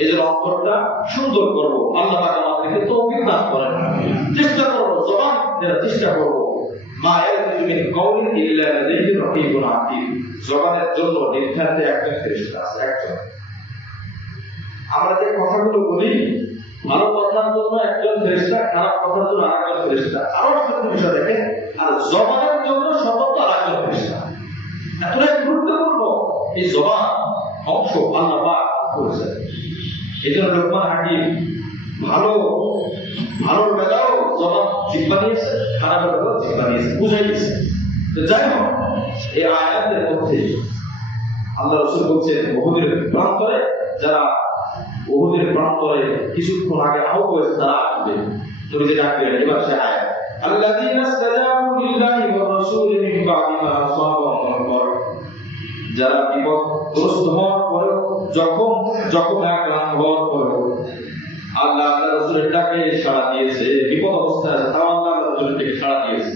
এই যে অন্তরটা সুন্দর করব, আল্লাহ পাক আমাদেরকে তৌফিক দান করেন। চেষ্টা করব, জবান দিয়ে চেষ্টা করব, মা ইয়ালফিযু মিন কাওলিন ইল্লা লাদাইহি রাকীবুন আতীদ। জবানের জন্য নির্ধারিত একজন ফেরেশতা আছে, একজন। আমরা যে কথাগুলো বলি, ভালো কথার জন্য একজন ফেরেশতা, খারাপ কথার জন্য আরেকজন ফেরেশতা। আরো একটা বিষয় দেখেন, আর জবানের জন্য সর্বত্র আরেকজন ফেরেশতা। এতটাই গুরুত্বপূর্ণ এই জবান অংশ আল্লাহ পাক করেছেন। এই জন্য লোকমান হাকিম ভালোর বেলাও জবান জিহ্বা নিয়েছে, খারাপের বেলাও জিহ্বা নিয়েছে, বুঝাই দিয়েছে। তো যাই হোক, এই আয়াতের মধ্যে আল্লাহ রাসূল বলছেন, উহুদের প্রান্তরে যারা কিছুক্ষণ আগে আহত হয়েছে তারা আসবে। তুমি যে ডাকবে, এবার সে আয়াত, আল্লাযীনা ইসতাজাবু লিল্লাহি ওয়া রাসূলিহি মিন বা'দি মা আসাবাহুম al-qarh, যারা বিপদগ্রস্ত হওয়ার পরেও, যখন আক্রান্ত হওয়ার পরেও আল্লাহ রাসূলের ডাকে সাড়া দিয়েছে। বিপদ অবস্থায় আছে, তাও আল্লাহ রাসূলের ডাকে সাড়া দিয়েছে।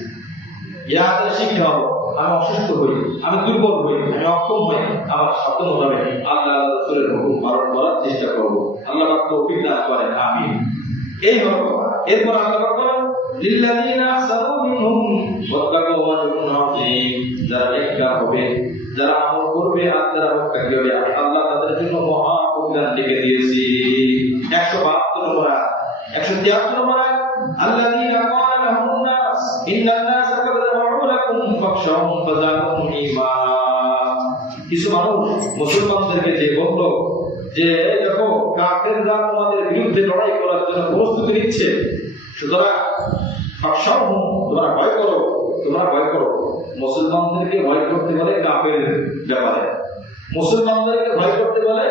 ইয়াদের শিখতে হবে, আমি অসুস্থ হই, আমি দুর্বল হই, আমি অক্ষম হই, আমার সাধ্য মোতাবেক আল্লাহ রাসূলের হুকুম পালন করার চেষ্টা করব। আল্লাহ পাক তৌফিক দান করেন, আমিন। এই হলো এরপর আল্লাহ পাক বলেন, লিল্লাযীনা আহসানু মিনহুম ওয়াত্তাকু আজরুন আযীম, যারা নেককার হবে, যারা আমল করবে আর যারা মুত্তাকি হবে, আমি আল্লাহ তাদের জন্য মহা কল্যাণ লিখে দিয়েছি। 172 নম্বর আয়াত, 173 নম্বর আয়াত, আল্লাযীনা ক্বালা লাহুম নাস ইন্নান নাসা কাদ জামাউ লাকুম ফাখশাহুম ফাযাদুহুম ঈমান। কিছু মানুষ মুসলমানদেরকে যে বলল যে দেখো কাফেররা তোমাদের বিরুদ্ধে লড়াই করার জন্য প্রস্তুতি নিচ্ছে, সুতরাং ফাখশাহুম, তোমরা ভয় করো। মুসলমানদেরকে ভয় করতে বলে কাফের ব্যাপারে, মুসলমানদেরকে ভয় করতে বলে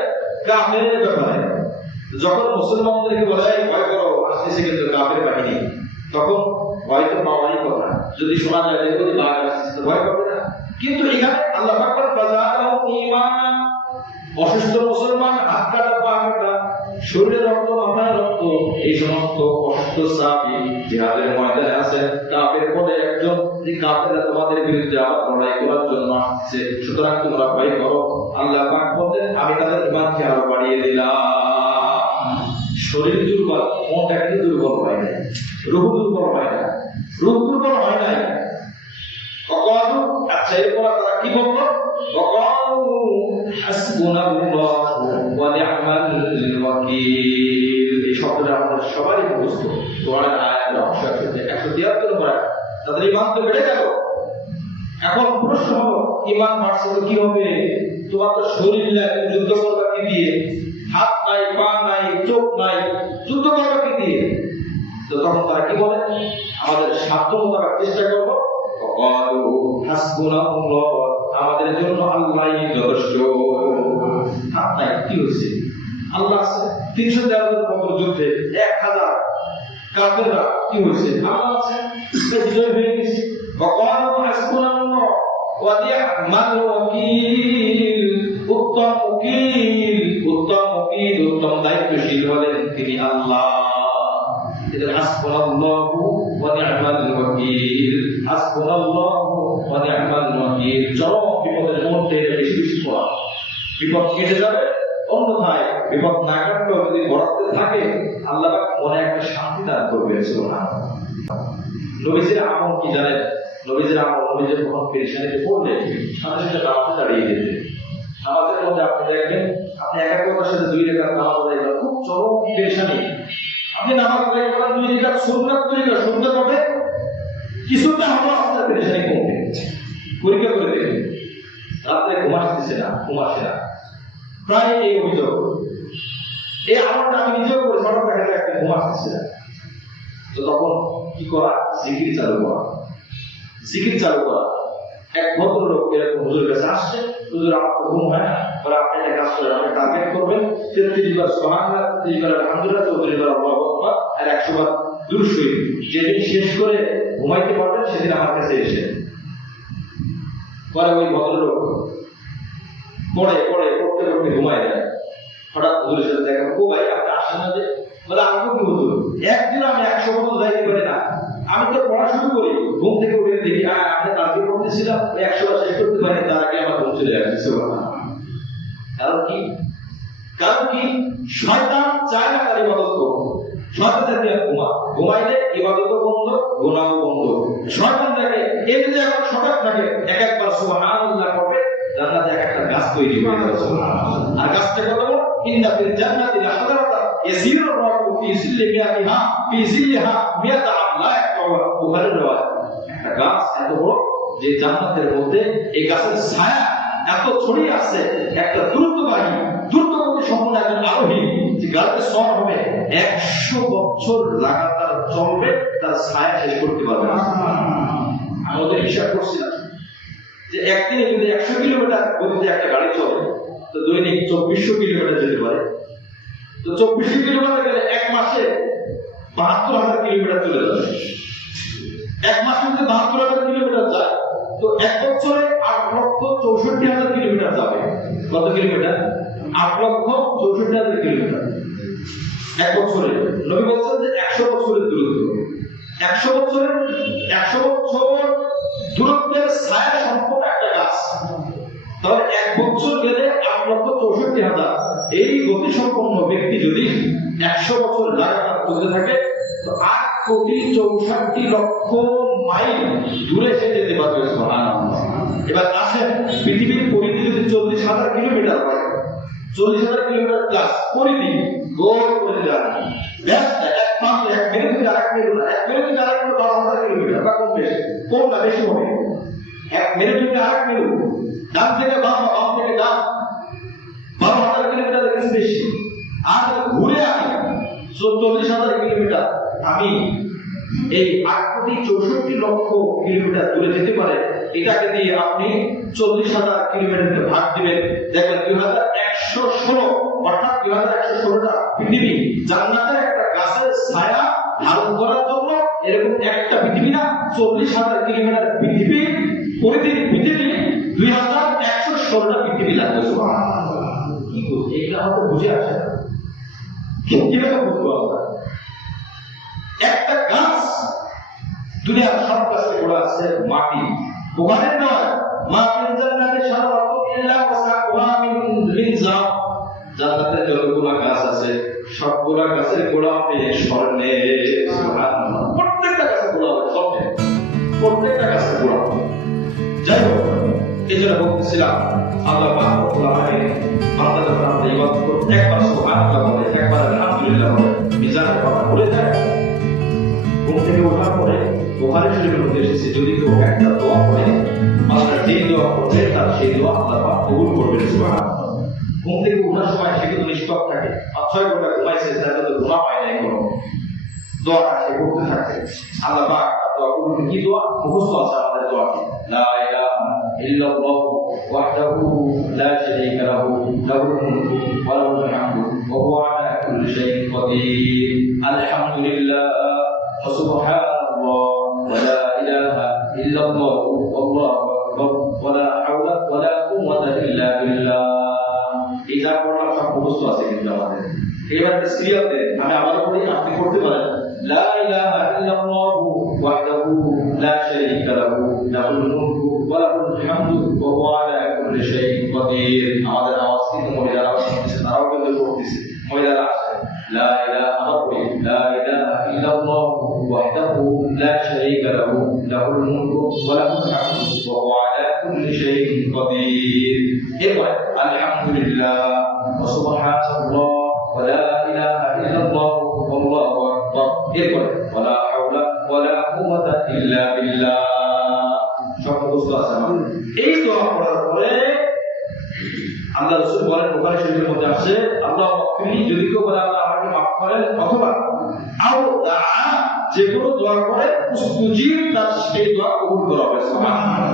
কাফের ব্যাপারে। যখন মুসলমানদেরকে বলে ভয় করো, আসতেছে কিন্তু কাফের বাহিনী, তখন ভয় তো পাওয়ারই কথা। যদি শোনা যায় যে যদি বাঘ আসছে, ভয় করবে না। কিন্তু এখানে আল্লাহ পাক বলেন ফাযাদুহুম ঈমান, অসুস্থ মুসলমান, হাত কাটা, পা কাটা, শরীরে রক্ত, মাথায় রক্ত, এই সমস্ত অসুস্থ সাহাবী জিহাদের ময়দানে আছে, কাফের বলে একজন যে কাফেররা তোমাদের বিরুদ্ধে আবার লড়াই করার জন্য আসছে, সুতরাং তোমরা ভয় করো। আল্লাহ পাক বলেন, আমি তাদের ঈমানকে আরো বাড়িয়ে দিলাম। শরীর দুর্বল, মনটা কিন্তু দুর্বল হয় নাই, রূহ দুর্বল হয় না, রূহ দুর্বল হয় নাই। অকালু, আচ্ছা এরপর তারা কি বলল? অকালু হাসবুনাল্লাহু ওয়া নি'মাল ওয়াকিল। এই শব্দটা আমাদের সবারই মুখস্থ। কোরআনের আয়াতের অংশ আছে 173 নম্বর আয়াত। তাদের ঈমান তো বেড়ে গেল। এখন প্রশ্ন হলো, ঈমান বাড়ছে তো কি হবে? তোমার তো শরীর নাই, যুদ্ধ করবে কি দিয়ে? হাত নাই, পা নাই, চোখ নাই, যুদ্ধ করবে কি দিয়ে? তো তখন তারা কি বলে? আমাদের সাধ্য মোতাবেক চেষ্টা করবো। আমাদের জন্য আল্লাহই যথেষ্ট। হাত নাই, কি হয়েছে? আল্লাহ আছে। 313 বছর যুদ্ধে 1000 কাফেররা কি হয়েছে? আল্লাহ আছে, বিজয় হয়ে গেছে। উত্তম দায়িত্বশীল হলেন তিনি আল্লাহ। হাসবুনাল্লাহু ওয়া নি'মাল ওয়াকিল, হাসবুনাল্লাহু ওয়া নি'মাল ওয়াকিল। চরম বিপদের মুহূর্তে বেশি বেশি পড়া, বিপদ কেটে যাবে। অন্যথায় বিপদ না কাটলেও যদি বরাদ্দ থাকে, আল্লাহ পাক মনে একটা শান্তি দান করবেন। সুবহানাল্লাহ। নবীজির আমল কি জানেন? নবীজির আমল, নবীজি যখন পেরেশানিতে পড়লেন, সাথে সাথে নামাজে দাঁড়িয়ে যেতেন। নামাজের মধ্যে আপনি দেখবেন, আপনি একাগ্রতার সাথে 2 রাকাত নামাজ পড়েন, খুব চরম পেরেশানি, আপনি নামাজ পড়ে করেন 2 রাকাত সুন্নাত তরিকা, সুন্নাত পড়ে কিছুটা হলো আপনার পেরেশানি কমবে। পরীক্ষা করে দেখুন, রাতে ঘুম আসে না, প্রায় এই অভিযোগ। এই আমলটা আমি নিজেও করে ছোট দেখা যায়, ঘুম আসছে না। তো তখন কি করা? জিকির চালু করা। এক ভদ্রলোক এরকম হুজুরের কাছে আসছে, হুজুর আমার তো ঘুম হয় না, বলে আপনি একটা কাজ করেন, আপনি টার্গেট করবেন 33 বার সুবহানাল্লাহ, 33 বার আলহামদুলিল্লাহ, 34 বার আল্লাহু আকবার, আর 100 বার দুরূদ শরীফ। যেদিন শেষ করে ঘুমাইতে পারবেন সেদিন আমার কাছে এসে। পরে ওই ভদ্রলোক পড়তে পড়তে ঘুমায় যায়। হঠাৎ হুজুরের সাথে দেখা, ও ভাই আপনি আসেন না যে? বলে আমি কি হুজুর, একদিন আমি 100 বছর যাইতে পারি না, আমি তো পড়া শুরু করি, ঘুম থেকে উঠে দেখি আপনি কালকে পড়তেছিলাম 100 বার শেষ করতে পারি, তার আগে আমার ঘুম চলে আসছে। কারণ কি শয়তান চায় না তার ইবাদত করতে। শয়তান দেখে ঘুমাইলে ইবাদত বন্ধ, গুনাহ বন্ধ। শয়তান দেখে এই যে এখন সজাগ থাকে, একবার সুবহানাল্লাহ পড়বে, জান্নাতে একটা গাছ তৈরি হয়ে যাবে। আর গাছটা কত বড়? ইন্না ফিল জান্নাতি লাহাদারাতা ইয়াসিরু রাব্বু ফি জিল্লিহা মিয়াতা আম লা ইয়াকওয়া। বুখারীর riwayat। একটা গাছ এত বড় যে জান্নাতের মধ্যে এই গাছের ছায়া এত ছড়িয়ে আছে, একটা দ্রুতগতি সম্পন্ন একজন আরোহী যে গাড়িতে সওয়ার হবে 100 বছর লাগাতার চলবে, তার ছায়া শেষ করতে পারবে না। আমাদের হিসাব করছিলাম যে একদিনে যদি 100 কিলোমিটার গতিতে একটা গাড়ি চলে, তো দৈনিক 2400 কিলোমিটার যেতে পারে। তো 2400 কিলোমিটার গেলে এক মাসে 72,000 কিলোমিটার চলে যাবে। এক মাসে যদি 72,000 কিলোমিটার যায়, তো এক বছরে 8,64,000 কিলোমিটার যাবে। কত কিলোমিটার? 8,64,000 কিলোমিটার এক বছরে। নবী বলছেন যে 100 বছরের দূরত্ব, 100 বছর দূরত্বের ছায়া সম্পন্ন একটা গাছ। তাহলে এক বছর গেলে 8,64,000। এই গতি সম্পন্ন ব্যক্তি যদি 100 বছর লাগাতার চলতে থাকে, তো 8,64,00,000 মাইল দূরে সে যেতে পারবে। সুবহানাল্লাহ। এবার আসেন, পৃথিবীর পরিধি যদি 40,000 কিলোমিটার হয়, 40,000 কিলোমিটার প্লাস পরিধি গোল করে যান, এক মিনিট থেকে আরেক মিনিট না, 1 মিনিট থেকে আরেক মিনিট 12,000 কিলোমিটার বা কোনটা বেশি হবে? 1 মিনিট থেকে আরেক মিনিট, ডান থেকে বাম, বাম থেকে ডান, 12,000 কিলোমিটার বেশি। আর ঘুরে আমি 40,000 কিলোমিটার, আমি এই 8,64,00,000 কিলোমিটার দূরে যেতে পারে। এটাকে দিয়ে আপনি 40,000 কিলোমিটারকে ভাগ দিবেন, দেখবেন 2116, অর্থাৎ 2116টা পৃথিবী জান্নাতের একটা গাছের ছায়া ধারণ করার জন্য এরকম একটা পৃথিবী না, 40,000 কিলোমিটার পৃথিবী পরিধি, পৃথিবী 2116টা পৃথিবী লাগবে। কি বলছে এটা আমাদের বুঝে আসে না, কিভাবে বুঝবো আমরা? একটা গাছ দুনিয়ার সব গাছে গোড়া আছে মাটি, ওখানে নয়। মাটির জান্নাতে শারাতু ইল্লা ওয়াসাকুহা মিন লিনজাম। জান্নাতে যতগুলো গাছ আছে সবগুলো গাছের গোড়া হবে স্বর্ণের। সুবহানাল্লাহ। প্রত্যেকটা গাছের গোড়া হবে স্বর্ণের, প্রত্যেকটা গাছের গোড়া। যাই হোক, এই জন্য বলতেছিলাম আল্লাহ পাক রব্বুল আলামিন বান্দাদের সামনে ইবাদত করতে একবার সুবহানাল্লাহ বলে, একবার আলহামদুলিল্লাহ বলে, মিজানের কথা বলে যায়। ঘুম থেকে ওঠার পরে বুখারী শরীফের মধ্যে এসেছে, যদি কেউ একটা দোয়া করে, আল্লাহ যে দোয়া করবে তার সেই দোয়া আল্লাহ পাক কবুল করবেন। সুবহানাল্লাহ। ঘুম থেকে ওঠার সময় সে কিন্তু নিষ্পাপ থাকে, 5-6 ঘন্টা ঘুমাইছে, তার কিন্তু ঘুমা পায় নাই, কোনো দোয়াটা সে করতে থাকে। আল্লাহ পাক দোয়া করবেন। কি দোয়া? মুখস্থ আছে আমাদের দোয়াটি, লা ইলাহা ইল্লাল্লাহ ওয়াহদাহু লা শারীকা লাহু লাহুল মুলকু ওয়া লাহুল হামদু ওয়া হুয়া আলা কুল্লি শাইইন কাদির। আলহামদুলিল্লাহ ওয়া সুবহানাল্লাহ ওয়া লা ইলাহা ইল্লাল্লাহ ওয়াল্লাহু আকবার ওয়া লা হাওলা ওয়া লা কুওয়াতা ইল্লা বিল্লাহ। এটা পড়লাম, সব মুখস্থ আছে কিন্তু আমাদের। এবার সিরিয়াতে আমি আবার পড়ি, আপনি পড়তে পারেন। লা ইলাহা ইল্লাল্লাহু ওয়াহদাহু লা শারীকা লাহু লাহুল মুলকু ওয়া লাহুল হামদু ওয়া হুয়া আলা কুল্লি শাইইন কাদির। আমাদের আওয়াজ কিন্তু মহিলারা শুনতেছে, তারাও কিন্তু পড়তেছে। মহিলারা আসে, লা ইলাহা, আবার পড়ি, লা ইলাহা ইল্লাল্লাহু ওয়াহদাহু লা শারীকা লাহু লাহুল মুলকু ওয়া লাহুল হামদু ওয়া হুয়া আলা কুল্লি শাইইন কাদির। এরপর আলহামদুলিল্লাহ ওয়া সুবহানাল্লাহ ওয়া লা ইলাহা ইল্লাল্লাহ ওয়াল্লাহু আকবার। এরপর ওয়া লা হাওলা ওয়া লা কুওয়াতা ইল্লা বিল্লাহ। সব মুখস্থ আছে আমাদের। এই দোয়া পড়ার পরে আল্লাহ রাসূল বলেন, বুখারী শরীফের মধ্যে আছে, আল্লাহ মাগফিরলি, যদি কেউ বলে আল্লাহ আমাকে মাফ করেন, অথবা আও দাআ, যে কোনো দোয়া করে উস্তুজিব, তার সেই দোয়া কবুল করা হবে। সুবহানাল্লাহ।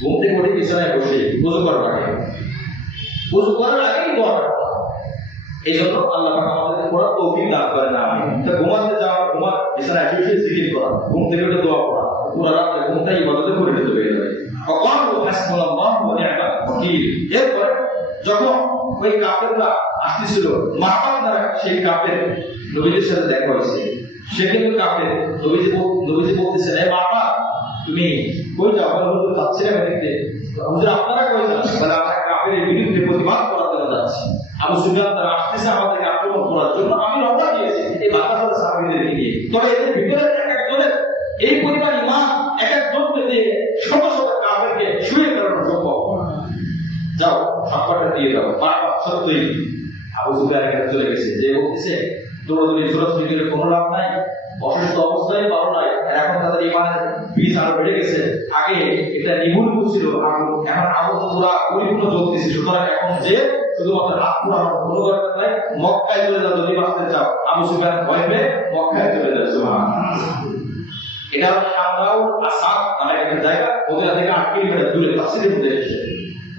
ঘুম থেকে উঠে বিছানায় বসে ওযু করার আগে, ওযু করার আগেই দোয়া করতে। এই জন্য আল্লাহ পাক আমাদের পড়ার তৌফিক দান করেন। আমি তো ঘুমাতে যাওয়া, বিছানায় এসে জিকির করা, ঘুম থেকে উঠে দোয়া করা, পুরো রাত ঘুমটা ইবাদতে পরিণত হয়ে যাবে। হাসবুনাল্লাহু ওয়া নি'মাল ওয়াকিল। এরপরে যখন ওই কাফেররা আসতেছিল, মারহাবা দ্বারা সেই কাফের নবীর সাথে দেখা হয়েছে, সে কিন্তু কাফের। নবীজি বলতেছেন, এ মারহাবা তুমি কই যাও? বলে হুজুর যাচ্ছি না দেখতে। হুজুর আপনারা কই যান? বলে আমরা কাফেরের বিরুদ্ধে প্রতিবাদ করার জন্য যাচ্ছি। আবু সুফিয়ান তারা আসতেছে আমাদেরকে আক্রমণ করার জন্য, আমি রওনা দিয়েছি এই বাচ্চাদের সাহাবীদেরকে নিয়ে। তবে এদের ভিতরে একজনের এই পরিমাণ ঈমান, এক একজনকে দিয়ে শত শত কাফেরকে শুয়ে ফেলানো সম্ভব। যাও সবকটা দিয়ে দাও। বারবার সত্যই আবু সুফিয়ান এখানে চলে গেছে, যে বলতেছে দৌড়াদৌড়ি ছোড়াছুড়ি করে কোনো লাভ নাই, অসুস্থ অবস্থায় পারো নাই, এখন তাদের ইমানের বীজ আরো বেড়ে গেছে। আগে এটা নিমূল ছিল আগুন, এখন আগুন পুরা পরিপূর্ণ জ্বলতেছে। সুতরাং এখন যে শুধুমাত্র হাত পুরানো কোনো দরকার নাই, মক্কায় চলে যাও যদি বাঁচতে চাও। আবু সুফিয়ান ভয় পেয়ে মক্কায় চলে যাবে। সুবহানাল্লাহ। এটা হামরাউল আসাদ নামে একটা জায়গা, মদিনা থেকে 8 কিলোমিটার দূরে, তাফসীরের মধ্যে এসেছে।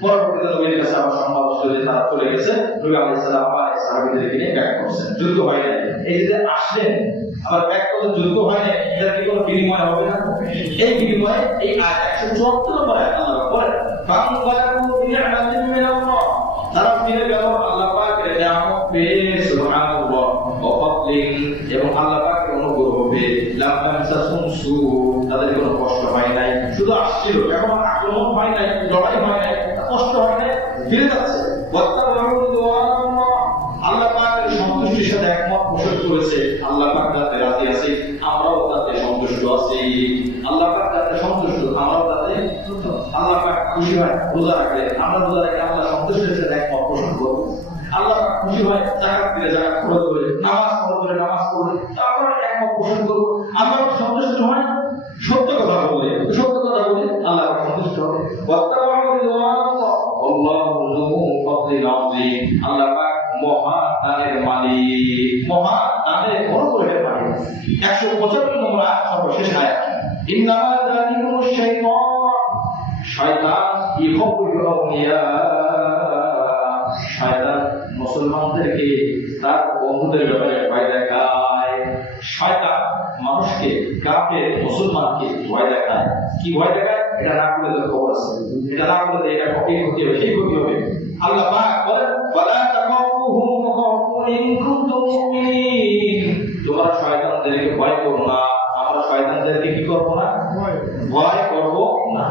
পরবর্তীতে নবীর কাছে আবার সংবাদ আসলো যে তারা চলে গেছে। নবী আলাইহিস সালাম আবার সাহাবীদেরকে নিয়ে ব্যাক করছেন। যুদ্ধ হয় না। এই যে আসলেন আবার ব্যাক করতে, যুদ্ধ হয় না, এটা কি কোনো বিনিময় হবে না? এই বিনিময়ে এই আয়াত 174 নম্বর আয়াত আল্লাহ বলেন, ফানকালাবু বিনি'মাতিন মিনাল্লাহ, তারা ফিরে গেল আল্লাহ পাকের নিয়ামত পেয়ে, সুবহানাল্লাহ, ওয়া ফাদলিন, এবং আল্লাহ পাকের অনুগ্রহ পেয়ে, লাম তামসাসহুম সু, তাদের কোনো কষ্ট হয় নাই। শুধু আসছিল, এখন আক্রমণ হয় নাই, লড়াই হয় নাই, কষ্ট হয় নাই, ফিরে যাচ্ছে। আল্লাহ পাকের সন্তুষ্টির সাথে একমত পোষণ করেছে। আল্লাহ পাক যাতে রাজি আছে, আমরাও তাতে সন্তুষ্ট আছি। আল্লাহ পাক যাতে সন্তুষ্ট, আমরাও তাতে। আল্লাহ পাক খুশি হয় রোজা রাখলে, আমরা রোজা রাখলে আল্লাহ সন্তুষ্টির সাথে একমত পোষণ করবো। আল্লাহ পাক খুশি হয় যাকাত দিলে, যাকাত খরচ করে, নামাজ পড়লে, নামাজ পড়লে, তা আমরা একমত পোষণ করবো। আমরা সন্তুষ্ট হয় সত্য কথা বলে, সত্য কথা বলে আল্লাহ পাক সন্তুষ্ট হবে। আল্লাহ পাক মহা দানের মালিক, মহা দানের বড় মালিক। 175 নম্বর আয়াত, সর্বশেষ আয়াত। ইন্নামা যালিকুমুশ শাইতান, শয়তান ইউখাউফু আউলিয়া, শয়তান মুসলমানদেরকে তার বন্ধুদের ব্যাপারে ভয় দেখায়। শয়তান মানুষকে, কাফের মুসলমানকে ভয় দেখায়। কি ভয় দেখায়? এটা না করলে তো খবর আছে, এটা না করলে এটা ক্ষতি হবে, সেই ক্ষতি হবে। আল্লাহ পাক বলেন, ওয়ালা তাখাফুহুম ওয়াখাফুন ইন কুনতুম মুমিনিন, তোমরা শয়তানদেরকে ভয় করো না। আমরা শয়তানদেরকে কি করব না? ভয় করব না।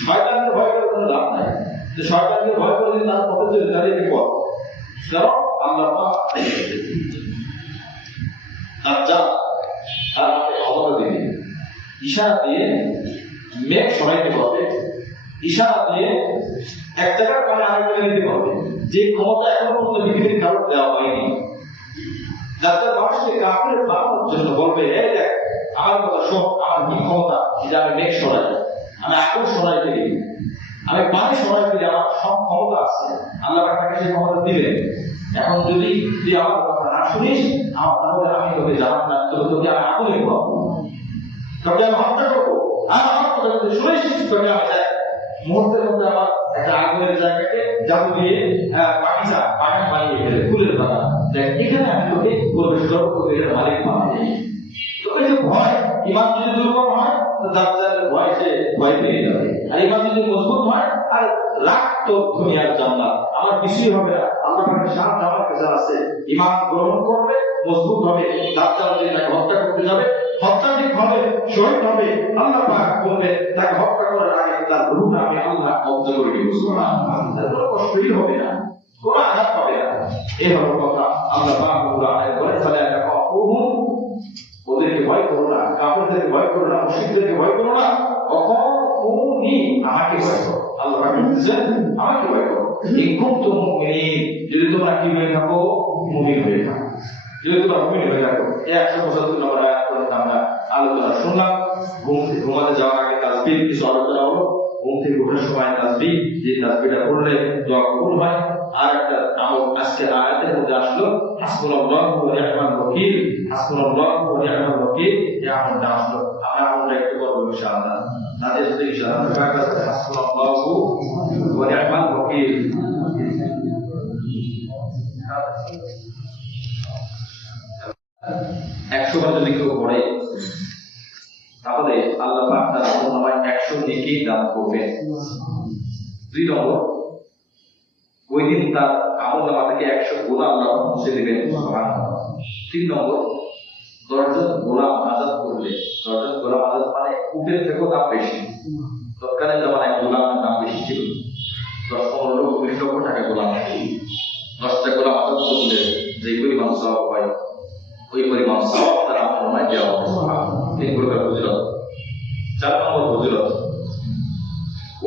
শয়তানকে ভয় করে কোনো লাভ নাই। যে শয়তানকে ভয় করে যদি তার পথে চলে তাহলে বিপদ। কারণ আল্লাহ পাক তার হাতে ক্ষমতা দিবে, ইশারা দিয়ে মেঘ সরাইতে পারবে, ইশারা দিয়ে এক জায়গার পানি আরেক জায়গায় নিতে পারবে। যে ক্ষমতা এখন পর্যন্ত পৃথিবীর কারোর দেওয়া হয়নি। যাতে মানুষকে কাফের বানানোর জন্য বলবে, এই দেখ আমার কথা শোন, আমার কি ক্ষমতা, যে আমি মেঘ সরাই, আমি আগুন সরাই ফেলি, আমি পানি সরাই ফেলি, আমার সব ক্ষমতা আছে। আল্লাহ তাকে সেই ক্ষমতা দিলেন। এখন যদি তুই আমার কথা না শুনিস, তাহলে আমি তোকে জাহান্নাম, তোকে আমি আগুনে পোড়াবো, তোকে আমি হত্যা করবো। আর আমার কথা যদি শুনিস, তোকে আমি মুহূর্তের মধ্যে আমার একটা আগুনের জায়গাকে জাদু দিয়ে বাগান বানিয়ে ফেলে, ফুলের বাগান, দেখ এখানে আমি তোকে প্রবেশ করবো, তোকে এর মালিক বানিয়ে। তো এই যে ভয়, ইমান যদি দুর্বল হয় তো দাজ্জালের ভয় সে ভয় পেয়ে যাবে। আর ইমান যদি মজবুত হয়, আর রাগ তো দুনিয়ার জান্নাত, আমার কিছুই হবে না। আল্লাহ পাকের সাহায্য আমার কাছে আছে। ইমান গ্রহণ করবে, মজবুত হবে, দাজ্জাল যদি তাকে হত্যা করতে যাবে, হত্যা ঠিক হবে, শহীদ হবে, আল্লাহ পাক বলবে তাকে হত্যা করার আগে তার রূহটা আমি আল্লাহ কবজা করে নিব। সুবহানাল্লাহ। তার কোনো কষ্টই হবে না, কোনো আঘাত হবে না। এই হলো কথা। আল্লাহ পাক পুরো আয়াত বলে, তাহলে একটা কহুম, ওদেরকে ভয় করো না, কাফেরদেরকে ভয় করো না, মুশরিকদেরকে ভয় করো না, কখনই আমাকে ভয় করো। আল্লাহ পাক বলছেন আমাকে ভয় করো। ইন কুনতুম মুমিনিন, যদি তোমরা কি হয়ে থাকো? মুমিন হয়ে থাকো। যদি তোমরা মুমিন হয়ে থাকো। 175 নম্বর আয়াত পর্যন্ত আমরা আলোচনা শুনলাম। ঘুমাতে যাওয়ার আগে তাসবিহ কিছু আলোচনা হলো। ঘুম থেকে ওঠার সময় তাসবিহ, যে তাসবিহটা পড়লে দোয়া কবুল হয়। আর একটা আমল আজকে আয়াতের মধ্যে আসলো, হাসবুনাল্লাহু ওয়া নি'মাল ওয়াকিল, হাসবুনাল্লাহু ওয়া নি'মাল ওয়াকিল, এই আমলটা আসলো। আমরা আমলটা একটু করবো ইনশাআল্লাহ। তাদের সাথে ইনশাআল্লাহ হাসবুনাল্লাহু ওয়া নি'মাল ওয়াকিল। 100 বার যদি কেউ পড়ে তাহলে আল্লাহ পাক তার আমলনামায় 100 নেকি দান করবেন। 2 নম্বর, ওই দিন তার আমলনামা থেকে 100 গুনাহ আল্লাহ মুছে দিবেন। সুবহানাল্লাহ। 3 নম্বর, 10 জন গোলাম আজাদ করলে, 10 জন গোলাম আজাদ মানে উটের থেকেও দাম বেশি। তৎকালীন জামানায় গোলামের দাম বেশি ছিল, 10-15 লক্ষ 20 লক্ষ টাকা গোলাম। 10টা গোলাম আজাদ করলে যে পরিমাণ সওয়াব হয়, ওই পরিমাণ সওয়াব তার আমলনামায় দেওয়া হবে। 3 প্রকার ফজিলত। 4 নম্বর ফজিলত,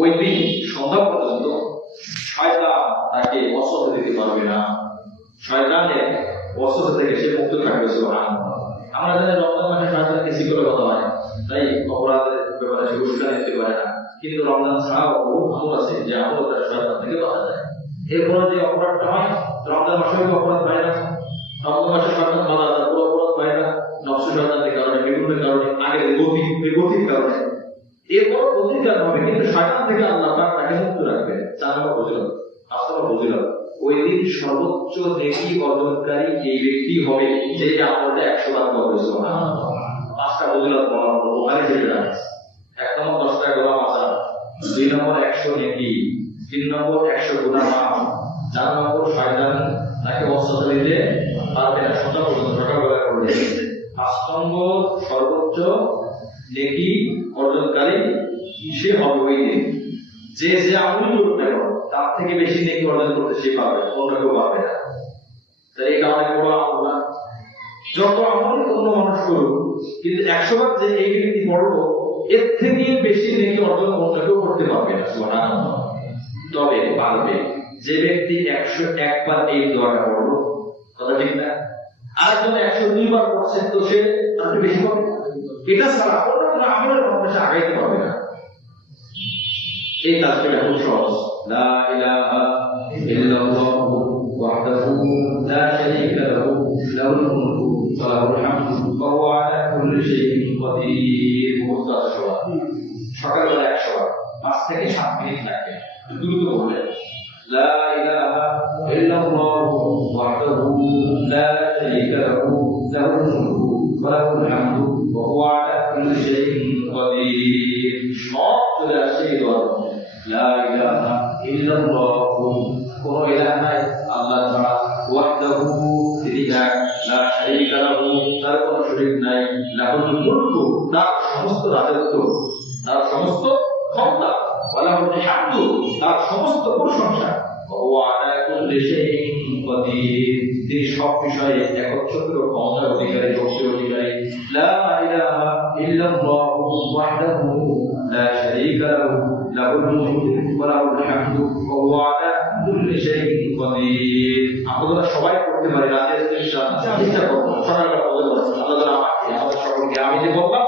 ওই দিন সন্ধ্যা পর্যন্ত শয়তান তাকে ওয়াসওয়াসা দিতে পারবে না। শয়তানের ওয়াসওয়াসা থেকে সে মুক্ত থাকবে। সুবহানাল্লাহ। আমরা জানি রমজান মাসে শয়তান কিছু করে কথা হয়, তাই অপরাধের ব্যাপারে সে উস্কানি দিতে পারে না। কিন্তু রমজান ছাড়াও বহু আমল আছে যে আমল দ্বারা শয়তান থেকে বাঁচা যায়। এরপরে যে অপরাধটা হয়, রমজান মাসে অপরাধ হয় না, রমজান মাসে শয়তান বাধা দেয়, পুরো অপরাধ হয় না। নফস শয়তানের কারণে, বিভিন্ন কারণে, আগের গতির কারণে, এরপর অধিকার হবে, কিন্তু শয়তান থেকে আল্লাহ পাক তাকে মুক্ত রাখবেন। 4 নম্বর ফজিলত। 5 নম্বর ফজিলত, ওই দিন সর্বোচ্চ নেকি অর্জনকারী এই ব্যক্তি হবে যে আমলটা 100 বার করবে। সুবহানাল্লাহ। 5টা ফজিলত বলা হলো, বুখারী শরীফে আছে। 1 নম্বর 10টা গোলাম আজাদ, 2 নম্বর 100 নেকি, 3 নম্বর 100 গুনাহ মাফ, 4 নম্বর শয়তান তাকে ওয়াসওয়াসা দিতে পারবে না, সন্ধ্যা পর্যন্ত সকালবেলা করে দিয়েছে। 5 নম্বর সর্বোচ্চ নেকি অর্জনকারী সে হবে ওই দিন। যে যে আমল করুক না কেন, তার থেকে বেশি নেকি অর্জন করতে সে পারবে, অন্য কেউ পারবে না। তাই এই কারণে বড় আমল না, যত আমল অন্য মানুষ করুক, কিন্তু 100 বার যে এই ব্যক্তি পড়লো, এর থেকে বেশি নেকি অর্জন অন্য কেউ করতে পারবে না। সুবহানাল্লাহ। তবে পারবে যে ব্যক্তি 101 বার এই দোয়াটা পড়লো, কথা ঠিক না? আর যখন 102 বার পড়ছে, তো সে তার বেশি পাবে। এটা ছাড়া অন্য কোনো আমলের মাধ্যমে সে আগাইতে পারবে না। এই কাজটা খুব সহজ। লা ইলাহা ইল্লাল্লাহু ওয়াহদাহু লা শারীকা লাহু লাহুল মুলকু ওয়া লাহুল হামদু ওয়া হুয়া আলা কুল্লি শাইইন কাদির। সকালবেলা 100 বার, 5 থেকে 7 মিনিট লাগে, দ্রুত বলে লা ইলাহা ইল্লাল্লাহু ওয়াহদাহু লা শারীকা লাহু লাহুল মুলকু ওয়া লাহুল হামদু ওয়া হুয়া আলা কুল্লি শাইইন কাদির। সব চলে আসে এই দোয়া। লা ইলাহা ইল্লাল্লাহু, কোন ইলাহ নাই আল্লাহ ছাড়া, ওয়াহদাহু তিনি এক, লা শারীকা লাহু তার কোনো শরীক নাই, লাহুল মুলকু তার সমস্ত রাজত্ব, তার সমস্ত ক্ষমতা, ওয়া লাহুল হামদু তার সমস্ত প্রশংসা, ওয়া হুয়া আলা কুল্লি শাইইন কাদির তিনি সব বিষয়ে একচ্ছত্র ক্ষমতার অধিকারী, শক্তির অধিকারী। লা ইলাহা ইল্লাল্লাহু ওয়াহদাহু লা শারীকা লাহু লাহুল মুলকু ওয়া লাহুল হামদু ওয়া হুয়া আলা কুল্লি শাইইন কাদির। আমরা সবাই করতে পারি, রাতে ইনশাআল্লাহ চেষ্টা করব সকালবেলা বলতে পারবো। আল্লাহ আমাদের সকলকে, আমি যে বললাম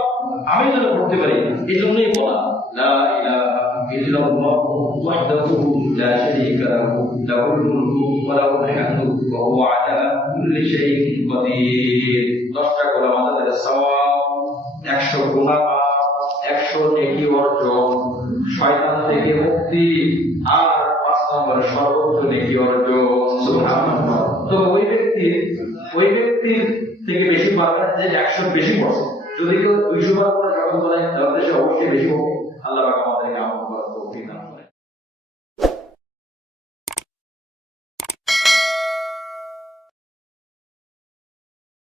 আমি যেন করতে পারি, এই জন্যই বলা লা ইলাহা ইল্লাল্লাহু ওয়াহদাহু লা শারীকা লাহু লাহুল মুলকু ওয়া লাহুল হামদু ওয়া হুয়া আলা কুল্লি শাইইন কাদির। 10টা গোলাম আজাদের সওয়াব, 100 গুনাহ মাফ, 100 নেকি অর্জন, শয়তান থেকে মুক্তি, আর 5 নম্বর সর্বোচ্চ নেকি অর্জন। সুবহানাল্লাহ। তো ওই ব্যক্তির থেকে বেশি পারবে যে 100 বেশি পড়ছে। যদি কেউ 200 বার করে যখন বলে, তাহলে সে অবশ্যই বেশি হবে। আল্লাহ পাক আমাদেরকে আমল